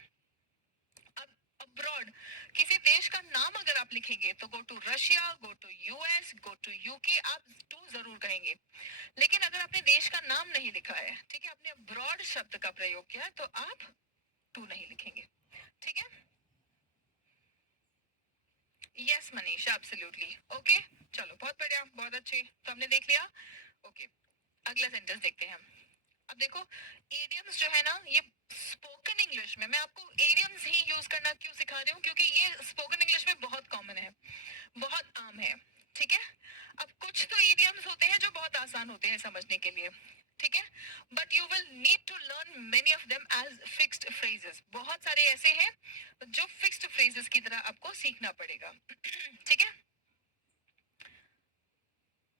अब अब्रॉड किसी देश का नाम अगर आप लिखेंगे तो go to Russia, go to US, go to UK, आप टू जरूर कहेंगे। लेकिन अगर आपने देश का नाम नहीं लिखा है, ठीक है, आपने अब्रॉड शब्द का प्रयोग किया तो आप टू नहीं लिखेंगे। ठीक है, यस मनीष, एब्सोल्युटली, ओके। चलो, बहुत बढ़िया, बहुत अच्छे, तो हमने देख लिया। ओके, अगला सेंटेंस देखते हैं हम। अब देखो, इडियम्स जो है ना, ये स्पोकन इंग्लिश में मैं आपको इडियम्स ही यूज करना क्यों सिखा रही हूँ, क्योंकि ये स्पोकन इंग्लिश में बहुत कॉमन है, बहुत आम है। ठीक है, अब कुछ तो इडियम्स होते हैं जो बहुत आसान होते हैं समझने के लिए, ठीक है, but you will need to learn many of them as fixed phrases. बहुत सारे ऐसे हैं जो फिक्स्ड फ्रेजेस की तरह आपको सीखना पड़ेगा। ठीक है,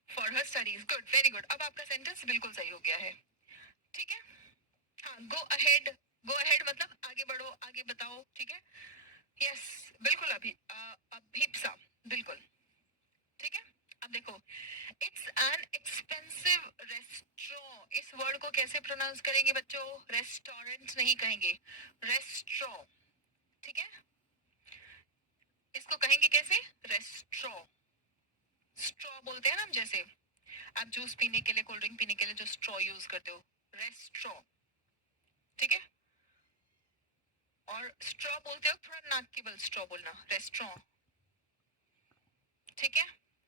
for her studies, good, very good. अब आपका सेंटेंस बिल्कुल सही हो गया है। ठीक है, हाँ, गो अहेड, गो अहेड मतलब आगे बढ़ो, आगे बताओ। ठीक है, यस, बिल्कुल, अभिप्सा, बिल्कुल। ठीक है, अब देखो, इट्स एन एक्सपेंसिव रेस्टोरेंट, इस वर्ड को कैसे प्रोनाउंस करेंगे बच्चों? रेस्टोरेंट नहीं कहेंगे, रेस्टोरेंट। ठीक है, इसको कहेंगे कैसे? रेस्टोरेंट। स्ट्रॉ बोलते हैं ना हम, जैसे आप जूस पीने के लिए, कोल्ड ड्रिंक पीने के लिए जो स्ट्रॉ यूज करते हो, रेस्टोरेंट। ठीक है, और स्ट्रॉ बोलते हो थोड़ा नाक के बल स्ट्रॉ बोलना, रेस्टोरेंट। ठीक है,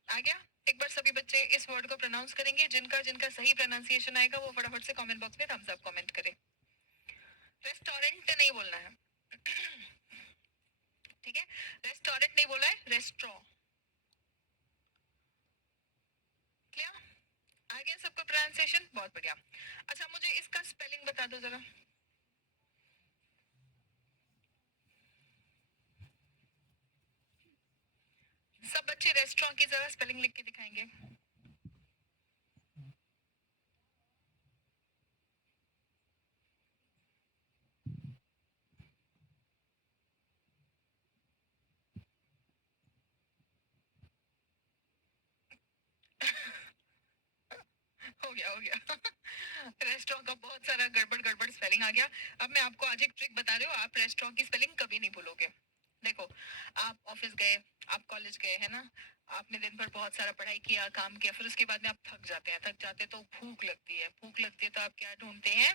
आ गया? एक बार सभी बच्चे इस वर्ड को प्रोनाउंस करेंगे, जिनका जिनका सही प्रोनाउंसिएशन आएगा वो फटाफट से कमेंट बॉक्स में थम्स अप कमेंट करे। रेस्टोरेंट नहीं बोलना है। ठीक है, रेस्टोरेंट नहीं बोला है, रेस्टोरेंट। क्लियर? आ गया सबको प्रोनाउंसिएशन? बहुत बढ़िया। अच्छा, मुझे इसका स्पेलिंग बता दो जरा। सब बच्चे रेस्टोरेंट की जरा स्पेलिंग लिख के दिखाएंगे। हो गया, हो गया। रेस्टोरेंट का बहुत सारा गड़बड़ गड़बड़ स्पेलिंग आ गया। अब मैं आपको आज एक ट्रिक बता रही हूँ, आप रेस्टोरेंट की स्पेलिंग कभी नहीं भूलोगे। देखो, आप ऑफिस गए, आप कॉलेज गए, है ना, आपने दिन भर बहुत सारा पढ़ाई किया, काम किया, फिर उसके बाद में आप थक जाते हैं, थक जाते तो भूख लगती है, भूख लगती है तो आप क्या ढूंढते हैं?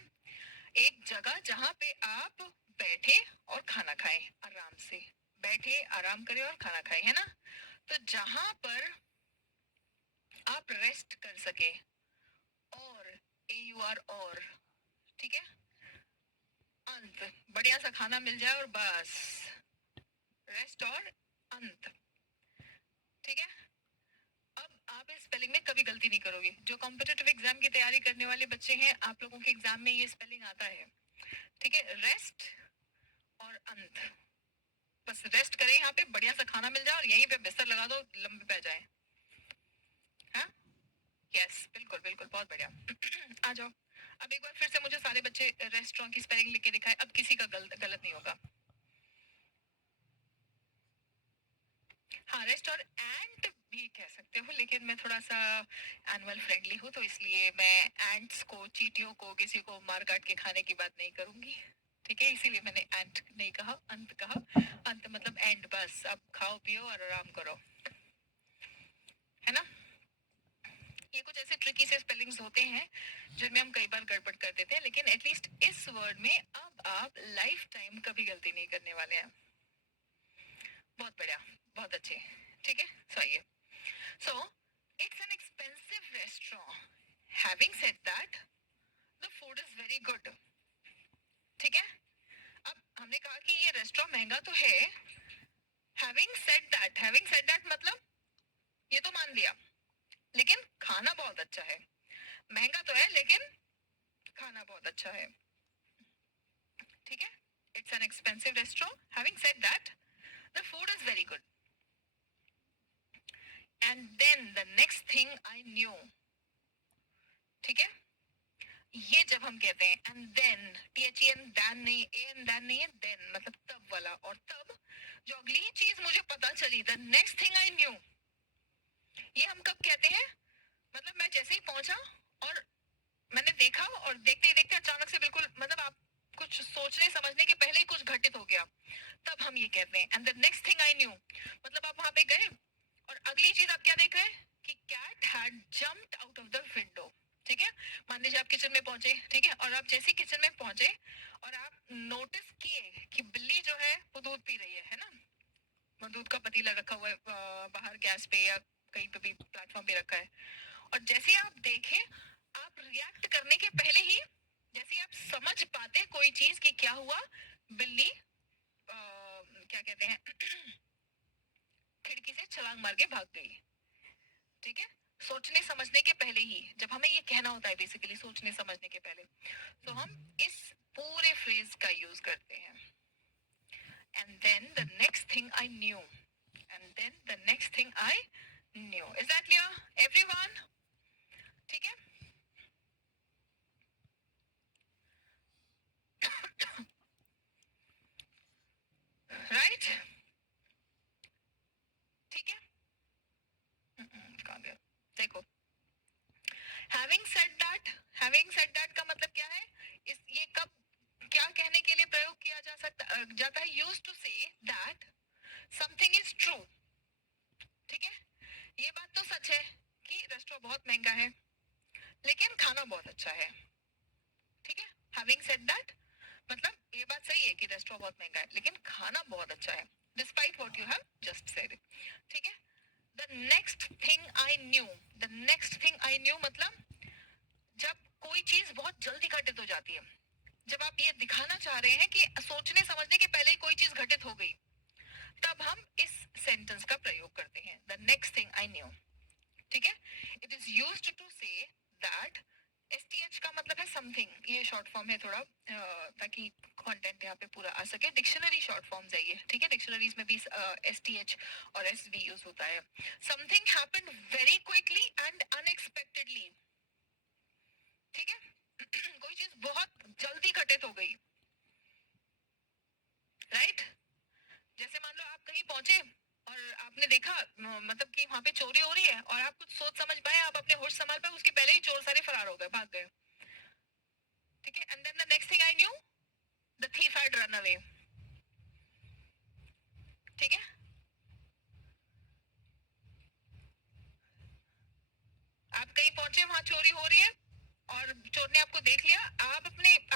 एक जगह जहाँ पे आप बैठे और खाना खाएं, आराम से बैठे, आराम करें और खाना खाएं, है ना। तो जहां पर आप रेस्ट कर सके, और AUR, और, ठीक है, अंत, बढ़िया सा खाना मिल जाए और बस, रेस्ट और अंत। ठीक है, अब आप इस स्पेलिंग में कभी गलती नहीं करोगे। जो कॉम्पिटिटिव एग्जाम की तैयारी करने वाले बच्चे हैं, आप लोगों के एग्जाम में ये स्पेलिंग आता है। ठीक है, रेस्ट और अंत, बस रेस्ट करें यहाँ पे, बढ़िया सा खाना मिल जाए और यहीं पे बिस्तर लगा दो, लंबे पै जाए। हाँ, यस, बिल्कुल बिल्कुल, बहुत बढ़िया। आ जाओ, अब एक बार फिर से मुझे सारे बच्चे रेस्टोरेंट की स्पेलिंग लिख के दिखाएं, अब किसी का गलत नहीं होगा। हाँ, रेस्टोरेंट भी कह सकते हो, लेकिन मैं थोड़ा सा एनिमल फ्रेंडली हूँ, तो इसलिए मैं एंट्स को, चींटियों को, किसी को मार काट के खाने की बात नहीं करूंगी। ठीक है, इसीलिए मैंने एंट नहीं कहा, अंत कहा। अंत मतलब एंड, बस अब खाओ पियो और आराम करो, है ना। ये कुछ ऐसे ट्रिकी से स्पेलिंग्स होते हैं जिनमें हम कई बार गड़बड़ कर देते हैं, लेकिन एटलीस्ट इस वर्ड में अब आप लाइफ टाइम कभी गलती नहीं करने वाले हैं। बहुत बढ़िया, बहुत अच्छे। ठीक है, सही है। So, it's an expensive restaurant. Having said that, the food is very good. ठीक है, अब हमने कहा कि ये रेस्टोरेंट महंगा तो है. हैविंग सेड दैट मतलब ये तो मान लिया, लेकिन खाना बहुत अच्छा है. महंगा तो है लेकिन खाना बहुत अच्छा है. ठीक है, it's an expensive restaurant. Having said that the food is very good. And then the next thing I knew. ठीक है, ये जब हम कहते हैं एंड देन, THEN दैन नहीं, एन दैन नहीं है, देन मतलब तब वाला. और तब जो अगली चीज मुझे पता चली, the next thing I new, ये हम कब कहते हैं? मतलब मैं जैसे ही पहुंचा और मैंने देखा और देखते ही देखते अचानक से बिल्कुल मतलब आप कुछ सोचने समझने के पहले ही कुछ घटित हो गया, तब हम ये कहते हैं and the next thing I new. मतलब आप वहां पे गए और अगली चीज आप क्या देख रहे हैं कि cat had jumped out of the window. ठीक है, मान लीजिए आप किचन में पहुंचे. ठीक है, और आप जैसे ही किचन में पहुंचे और आप नोटिस किए कि बिल्ली जो है वो दूध पी रही है ना. वो दूध का पतीला रखा हुआ है बाहर गैस पे या कहीं पे भी प्लेटफॉर्म पे रखा है. और जैसे ही आप देखें, आप रिएक्ट करने के पहले ही जैसे ही आप समझ पाते कोई चीज कि क्या हुआ, बिल्ली क्या कहते हैं खिड़की से छलांग मार के भाग गई. ठीक है, सोचने समझने के पहले ही, जब हमें ये कहना होता है बेसिकली सोचने समझने के पहले, तो हम इस पूरे फ्रेज का यूज करते हैं. And then the next thing I knew. And then the next thing I knew. Is that clear everyone? ठीक है, राइट. ठीक है, कहाँ गया? देखो, हैविंग सेड दैट का मतलब क्या है? ये कब क्या कहने के लिए प्रयोग किया जाता है? Used to say that something is true. ठीक है, ये बात तो सच है कि रेस्टोरेंट बहुत महंगा है लेकिन खाना बहुत अच्छा है. ठीक है, हैविंग सेड दैट मतलब ये बात सही है कि रेस्टोरेंट बहुत महंगा है लेकिन खाना बहुत अच्छा है, despite what you have just said. ठीक है, the next thing I knew. The next thing I new मतलब जब कोई चीज बहुत जल्दी घटित हो जाती है, जब आप ये दिखाना चाह रहे हैं कि सोचने समझने के पहले ही कोई चीज घटित हो गई, तब हम इस सेंटेंस का प्रयोग करते हैं, the next thing I knew. ठीक है, it is used to say that. STH का मतलब है समथिंग, ये शॉर्ट फॉर्म है थोड़ा ताकि कंटेंट यहाँ पे पूरा आ सके. डिक्शनरी शॉर्ट फॉर्म्स है ये. ठीक है, डिक्शनरीज में भी STH और SV यूज होता है. Something happened very quickly and unexpectedly. ठीक है, कोई चीज बहुत जल्दी घटित हो गई, राइट. जैसे मान लो आप कहीं पहुंचे और आपने देखा मतलब कि वहां पे चोरी हो रही है और आप कुछ सोच समझ पाए, आप अपने होश संभाल पाए, उसके पहले ही चोर सारे फरार हो गए, भाग गए. ठीक है, and then the next thing I knew, the thief had run away. ठीक है, आप कहीं पहुंचे, वहां चोरी हो रही है और चोर ने आपको देख लिया,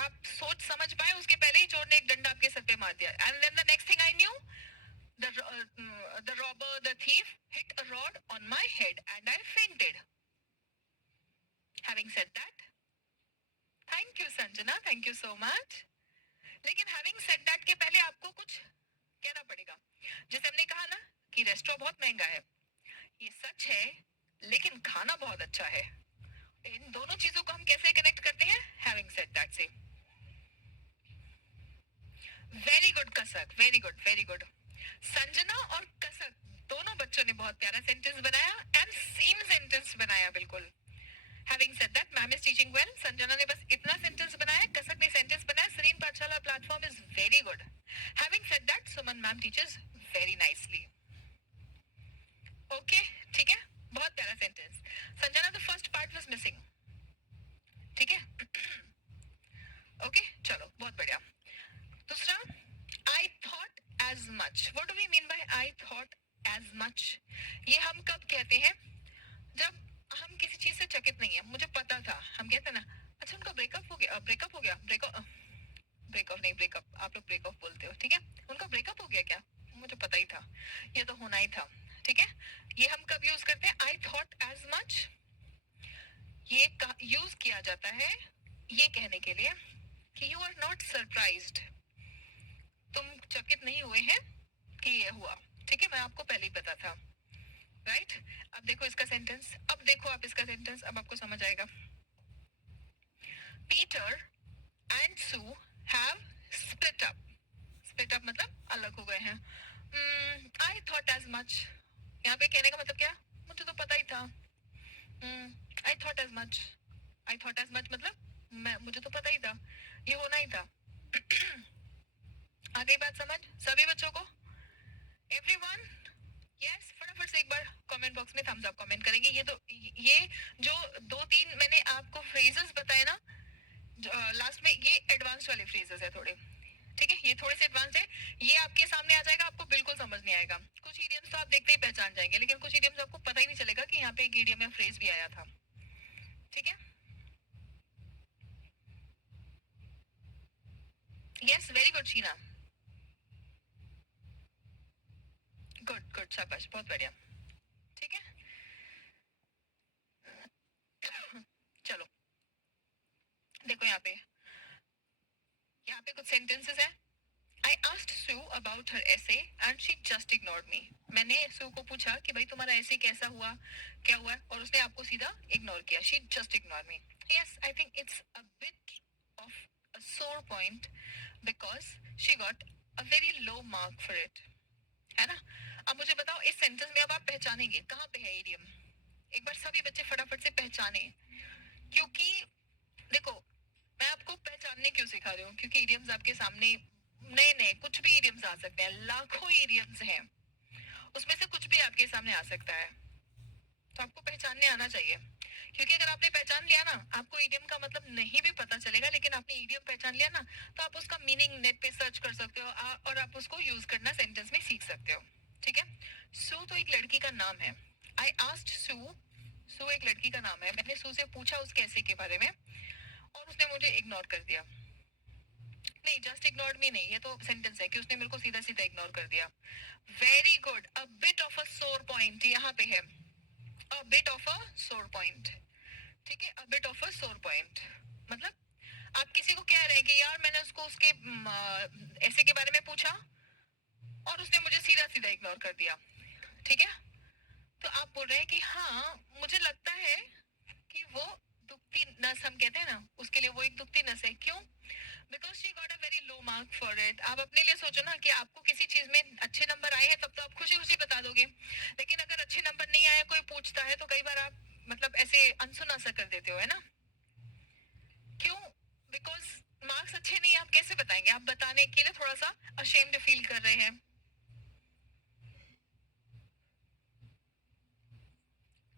आप सोच समझ पाए उसके पहले ही चोर ने एक डंडा आपके सर पे मार दिया. And then the next thing I knew, the robber, the thief hit a rod on my head and I fainted. Having said that, thank you Sanjana, thank you so much. लेकिन having said that के पहले आपको कुछ कहना पड़ेगा. जैसे हमने कहा ना कि रेस्टोरेंट बहुत महंगा है, ये सच है लेकिन खाना बहुत अच्छा है. इन दोनों चीजों को हम कैसे कनेक्ट करते हैं? Having said that से. वेरी गुड कसक, very good, very good. Sanjana और कसक दोनों बच्चों ने बहुत प्यारा सेंटेंस बनाया एंड सेम सेंटेंस बनाया बिल्कुल. Having said that, ma'am is teaching well. Sanjana ने बस इतना सेंटेंस बनाया, कसक ने सेंटेंस बनाया. Sarin Pathshala platform is very good. Having said that, Suman ma'am teachers very nicely. Okay, ठीक है, बहुत प्यारा sentence. Sanjana the first part was missing. ठीक है, ओके, चलो बहुत बढ़िया. दूसरा, I thought as much. What do we mean by I thought as much? ये हम कब कहते हैं? जब हम किसी चीज से चकित नहीं है. मुझे पता था, हम कहते हैं ना, अच्छा उनका ब्रेकअप हो गया, ब्रेकअप हो गया, ब्रेकअप नहीं, ब्रेकअप आप लोग ब्रेकअप बोलते हो. ठीक है, उनका ब्रेकअप हो गया क्या? मुझे पता ही था, ये तो होना ही था. ठीक है, ये हम कब यूज करते हैं? I thought as much. ये यूज किया जाता है ये कहने के लिए कि यू आर नॉट सरप्राइज्ड, तुम चकित नहीं हुए हैं कि ये हुआ। ठीक है, मैं आपको पहले ही पता था। राइट, अब देखो इसका सेंटेंस, अब देखो आप इसका सेंटेंस, अब आपको समझ आएगा। Peter and Sue have split up. Split up मतलब अलग हो गए हैं। आई थॉट एज मच, यहाँ पे कहने का मतलब क्या, मुझे तो पता ही था। I thought as much, I thought as much मतलब मैं, मुझे तो पता ही था, ये होना ही था। आ गई बात समझ सभी बच्चों को? एवरीवन यस, फटाफट से एक बार कमेंट बॉक्स में थम्स अप कमेंट करेंगे। ये जो दो तीन मैंने आपको फ्रेजेस बताए ना लास्ट में, ये एडवांस वाले फ्रेजेस है थोड़े। ठीक है, ये थोड़े से एडवांस है। ये आपके सामने आ जाएगा, आपको बिल्कुल समझ नहीं आएगा। कुछ इडियम्स तो आप देखते ही पहचान जाएंगे, लेकिन कुछ इडियम्स आपको पता ही नहीं चलेगा कि यहाँ पे एक इडियम या फ्रेज भी आया था। ठीक है, yes very good Sheena, good good, शाबाश, बहुत बढ़िया। ठीक है, चलो देखो यहाँ पे कुछ सेंटेंसेस है। I asked Sue about her essay and she just ignored me. मैंने सू को पूछा कि भाई तुम्हारा ऐसे कैसा हुआ, क्या हुआ, और उसने आपको सीधा इग्नोर किया। She just ignored me. Yes, I think it's a bit of a sore point because she got a very low mark for it. है ना? अब मुझे बताओ इस सेंटेंस में अब आप पहचानेंगे कहाँ पे है इडियम। एक बार सभी बच्चे फटाफट से पहचाने, क्योंकि देखो मैं आपको पहचानने क्यों सिखा रही हूँ, क्योंकि इडियम्स आपके सामने नए नए कुछ भी इडियम्स आ सकते हैं, लाखों इडियम्स हैं, उसमें से कुछ भी आपके सामने आ सकता है। तो आपको पहचानने आना चाहिए, क्योंकि अगर आपने पहचान लिया ना, आपको ईडियम का मतलब नहीं भी पता चलेगा, लेकिन आपने ईडियम पहचान लिया ना, तो आप उसका मीनिंग नेट पे सर्च कर सकते हो और आप उसको यूज करना सेंटेंस में सीख सकते हो। ठीक है, सू तो एक लड़की का नाम है। आई आस्क्ड सू, सू एक लड़की का नाम है, मैंने सू से पूछा उसके ऐसे के बारे में और उसने मुझे इग्नोर कर दिया। नहीं, जस्ट इग्नोर्ड मी नहीं, ये तो सेंटेंस है कि उसने मेरे को सीधा सीधा इग्नोर कर दिया। Very good, a bit of a सोर पॉइंट यहाँ पे है, अ बिट ऑफ अ सोर पॉइंट। ठीक है, अ बिट ऑफ अ सोर पॉइंट मतलब आप किसी को कह रहे हैं कि यार मैंने उसको उसके ऐसे के बारे में पूछा और उसने मुझे सीधा सीधा इग्नोर कर दिया। ठीक है, तो आप बोल रहे हैं कि हाँ मुझे लगता है कि वो दुखती नस, हम कहते हैं ना, उसके लिए वो एक दुखती नस है। क्यों? Because she got a very low mark for it. आप अपने लिए सोचो ना कि आपको किसी चीज में अच्छे नंबर आए हैं, तब तो आप खुशी खुशी बता दोगे, लेकिन अगर अच्छे नंबर नहीं आए, कोई पूछता है, तो कई बार आप मतलब ऐसे अनसुना सा कर देते हो, है ना? क्यों? बिकॉज मार्क्स अच्छे नहीं है, आप कैसे बताएंगे? आप बताने के लिए थोड़ा सा अशेम्ड फील कर रहे हैं।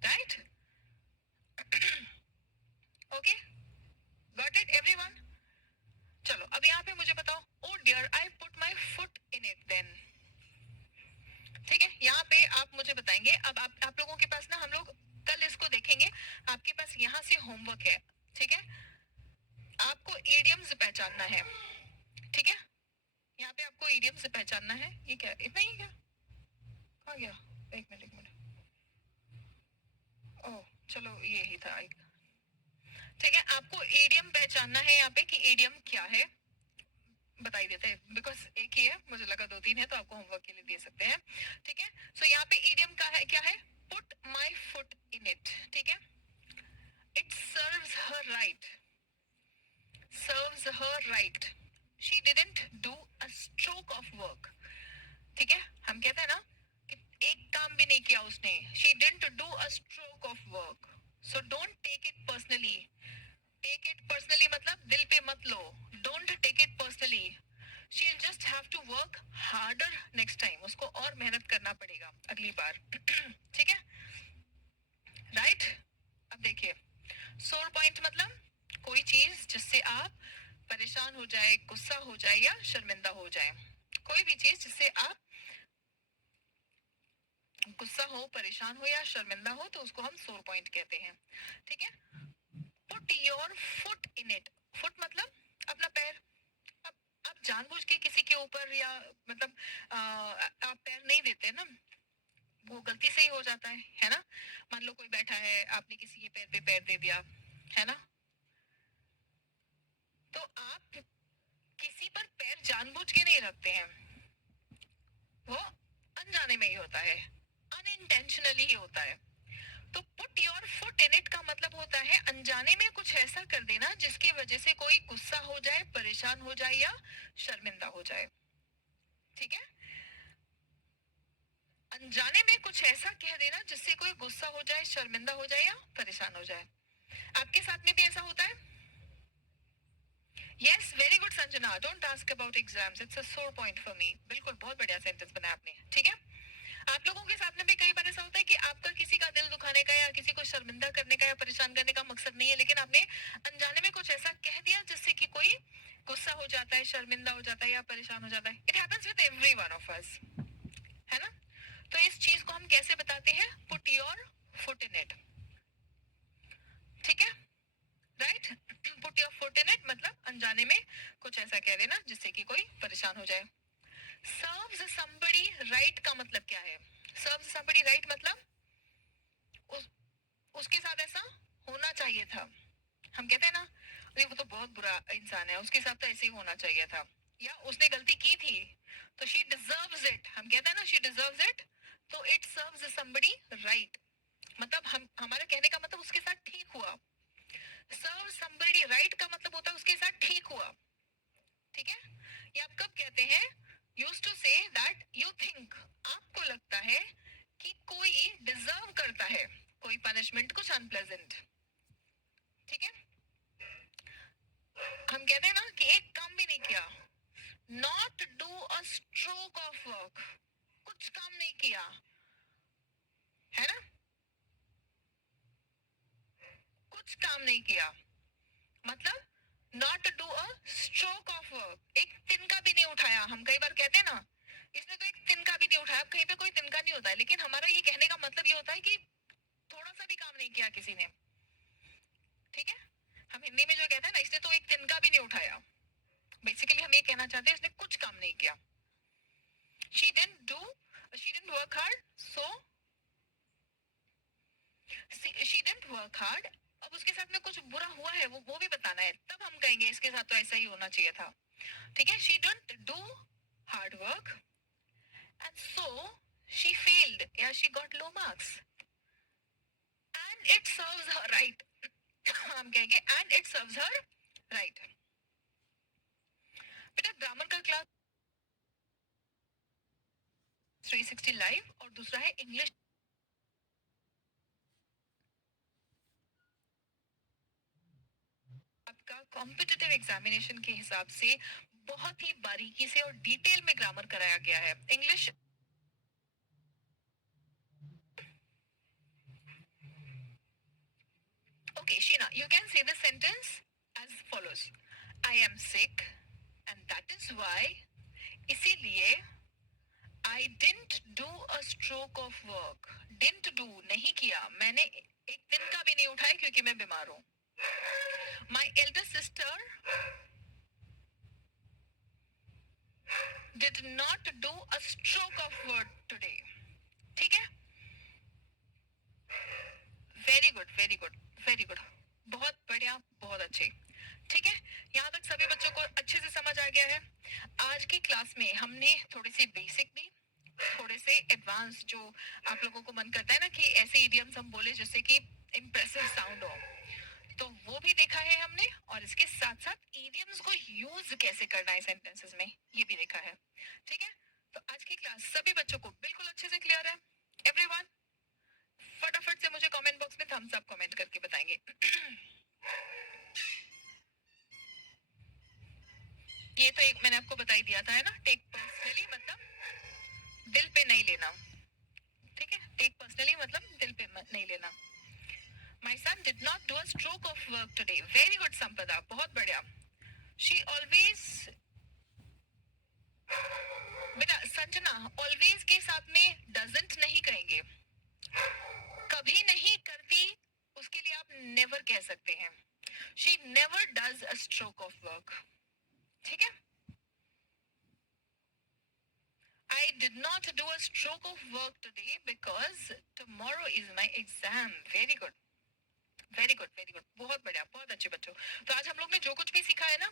Right, okay, got it everyone? चलो अब यहाँ पे मुझे बताओ, oh dear I put my foot in it then. ठीक है, यहाँ पे आप मुझे बताएंगे। अब आप लोगों के पास ना, हम लोग कल इसको देखेंगे, आपके पास यहाँ से होमवर्क है। ठीक है, आपको ईडियम्स पहचानना है। ठीक है, यहाँ पे आपको ईडियम्स पहचानना है। ये क्या, इतना ही क्या, कहाँ गया? एक मिनट एक मिनट, ओह चलो ये ही था एक। ठीक है, आपको ईडियम पहचानना है यहाँ पे कि ईडियम क्या है, बता ही देते हैं बिकॉज एक ही है, मुझे लगा दो तीन है, तो आपको होमवर्क के लिए दे सकते हैं। ठीक है, सो यहाँ पे ईडियम का है, क्या है? Put my foot in it. ठीक है, it serves her right, serves her right, she didn't do a stroke of work. ठीक है, हम कहते हैं ना कि एक काम भी नहीं किया उसने, she didn't do a stroke of work. So don't take it personally. Take it personally मतलब दिल पे मत लो, don't take it personally. She'll just have to work harder next time, उसको और मेहनत करना पड़ेगा अगली बार। ठीक है, राइट? अब देखिए, सोर पॉइंट मतलब कोई चीज जिससे आप परेशान हो जाए, गुस्सा हो जाए या शर्मिंदा हो जाए, कोई भी चीज जिससे आप गुस्सा हो, परेशान हो या शर्मिंदा हो, तो उसको हम सोर पॉइंट कहते हैं। ठीक है, put your foot in it. Foot मतलब अपना पैर। अब आप जानबूझ के किसी के ऊपर या मतलब आप पैर नहीं देते ना, वो गलती से ही हो जाता है ना? मान लो कोई बैठा है, आपने किसी के पैर पे पैर दे दिया, है ना? तो आप किसी पर पैर जानबूझ के नहीं रखते हैं, वो अनजाने में ही होता है, अनइंटेंशनली ही होता है। तो put your foot in it का मतलब होता है अनजाने में कुछ ऐसा कर देना जिसकी वजह से कोई गुस्सा हो जाए, परेशान हो जाए या शर्मिंदा हो जाए। ठीक है, अनजाने में कुछ ऐसा कह देना जिससे कोई गुस्सा हो जाए, शर्मिंदा हो जाए या परेशान हो जाए। आपके साथ में भी ऐसा होता है? Yes, very good Sanjana, don't ask about exams, it's a सोर पॉइंट फॉर मी। बिल्कुल, बहुत बढ़िया सेंटेंस बनाया आपने। ठीक है, आप लोगों के साथ में भी कई बार ऐसा होता है कि आपका किसी का दिल दुखाने का या किसी को शर्मिंदा करने का या परेशान करने का मकसद नहीं है, लेकिन आपने अनजाने में कुछ ऐसा कह दिया जिससे कि कोई गुस्सा हो जाता है, शर्मिंदा हो जाता है या परेशान हो जाता है। It happens with every one of us, है ना? तो इस चीज को हम कैसे बताते हैं? Put your foot in it. ठीक है, right? Put your foot in it मतलब अनजाने में कुछ ऐसा कह देना जिससे कि कोई परेशान हो जाए। सर्व्स समबडी राइट का मतलब क्या है? सर्व्स समबडी राइट मतलब उस, उसके साथ ऐसा होना चाहिए था। हम कहते हैं ना, अरे वो तो बहुत बुरा इंसान है, उसके साथ तो ऐसे ही होना चाहिए था, या उसने गलती की थी तो शी डिजर्व्स इट। हम कहते हैं ना, शी डिजर्व्स इट, तो इट सर्व्स समबडी राइट, मतलब हम, हमारा कहने का मतलब उसके साथ ठीक हुआ। सर्व समबडी राइट का मतलब होता है उसके साथ ठीक हुआ। ठीक है, ये आप कब कहते हैं? Used to say that you think, आपको लगता है कि कोई डिजर्व करता है कोई पनिशमेंट, कुछ अनप्लेजेंट। ठीक है, हम कहते हैं ना कि एक काम भी नहीं किया, not do a stroke of work, कुछ काम नहीं किया, है ना? कुछ काम नहीं किया मतलब not do a stroke of work, एक तिनका भी नहीं उठाया। हम कई बार कहते हैं ना, इसने तो एक तिनका भी नहीं उठाया। कहीं पे कोई तिनका नहीं होता है, लेकिन हमारा ये कहने का मतलब ये होता है कि थोड़ा सा भी काम नहीं किया किसी ने। ठीक है, हम हिंदी में जो कहते हैं ना, इसने तो एक तिनका भी नहीं उठाया, बेसिकली हम ये कहना चाहते हैं इसने कुछ काम नहीं किया। she didn't do she didn't work hard, so she didn't work hard। अब उसके साथ में कुछ बुरा हुआ है, वो भी बताना है, तब हम कहेंगे इसके साथ तो ऐसा ही होना चाहिए था। ठीक है, she didn't do hard work and so she failed या she got low marks and it serves her right। हम कहेंगे and it serves her right। बेटा ग्रामर का क्लास 360 लाइव और दूसरा है इंग्लिश। आपका कॉम्पिटिटिव एग्जामिनेशन के हिसाब से बहुत ही बारीकी से और डिटेल में ग्रामर कराया गया है। English, okay Sheena, you can say the sentence as follows, I am sick and that is why, इसीलिए I didn't do a stroke of work। didn't do नहीं किया, मैंने एक दिन का भी नहीं उठाया क्योंकि मैं बीमार हूं। My elder sister did not do a stroke of work today। ठीक है, very good very good very good, बहुत बढ़िया, बहुत अच्छे। ठीक है, यहाँ तक सभी बच्चों को अच्छे से समझ आ गया है। आज की क्लास में हमने थोड़े से बेसिक भी, थोड़े से एडवांस, जो आप लोगों को मन करता है ना कि ऐसे इडियम्स हम बोले जिससे कि इम्प्रेसिव साउंड हो, तो वो भी देखा है हमने, और इसके साथ साथ इडियम्स को यूज कैसे करना है सेंटेंसेस में, ये भी देखा है। ठीक है, तो आज की क्लास सभी बच्चों को बिल्कुल अच्छे से क्लियर है? एवरीवन फटाफट से मुझे कमेंट बॉक्स में थम्स अप कमेंट करके बताएंगे। ये तो एक मैंने आपको बता ही दिया था, है ना? टेक पर्सनली मतलब दिल पे नहीं लेना। ठीक है, टेक पर्सनली मतलब दिल पे नहीं लेना। My son did not do a stroke of work today। Very good संपदा, बहुत बढ़िया। She always, बेटा संजना always के साथ में doesn't नहीं कहेंगे, कभी नहीं करती उसके लिए आप never कह सकते हैं। She never does a stroke of work। ठीक है, I did not do a stroke of work today because tomorrow is my exam। Very good, very good very good, बहुत बढ़िया, बहुत अच्छे बच्चों। तो आज हम लोग ने जो कुछ भी सीखा है ना,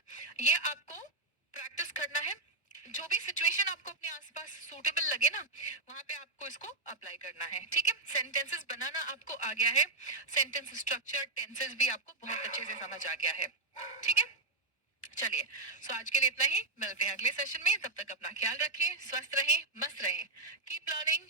सेंटेंस स्ट्रक्चर, टेंसेस भी आपको बहुत अच्छे से समझ आ गया है। ठीक है, चलिए, सो आज के लिए इतना ही। मिलते हैं अगले सेशन में, तब तक अपना ख्याल रखें, स्वस्थ रहें, मस्त रहें। Keep learning.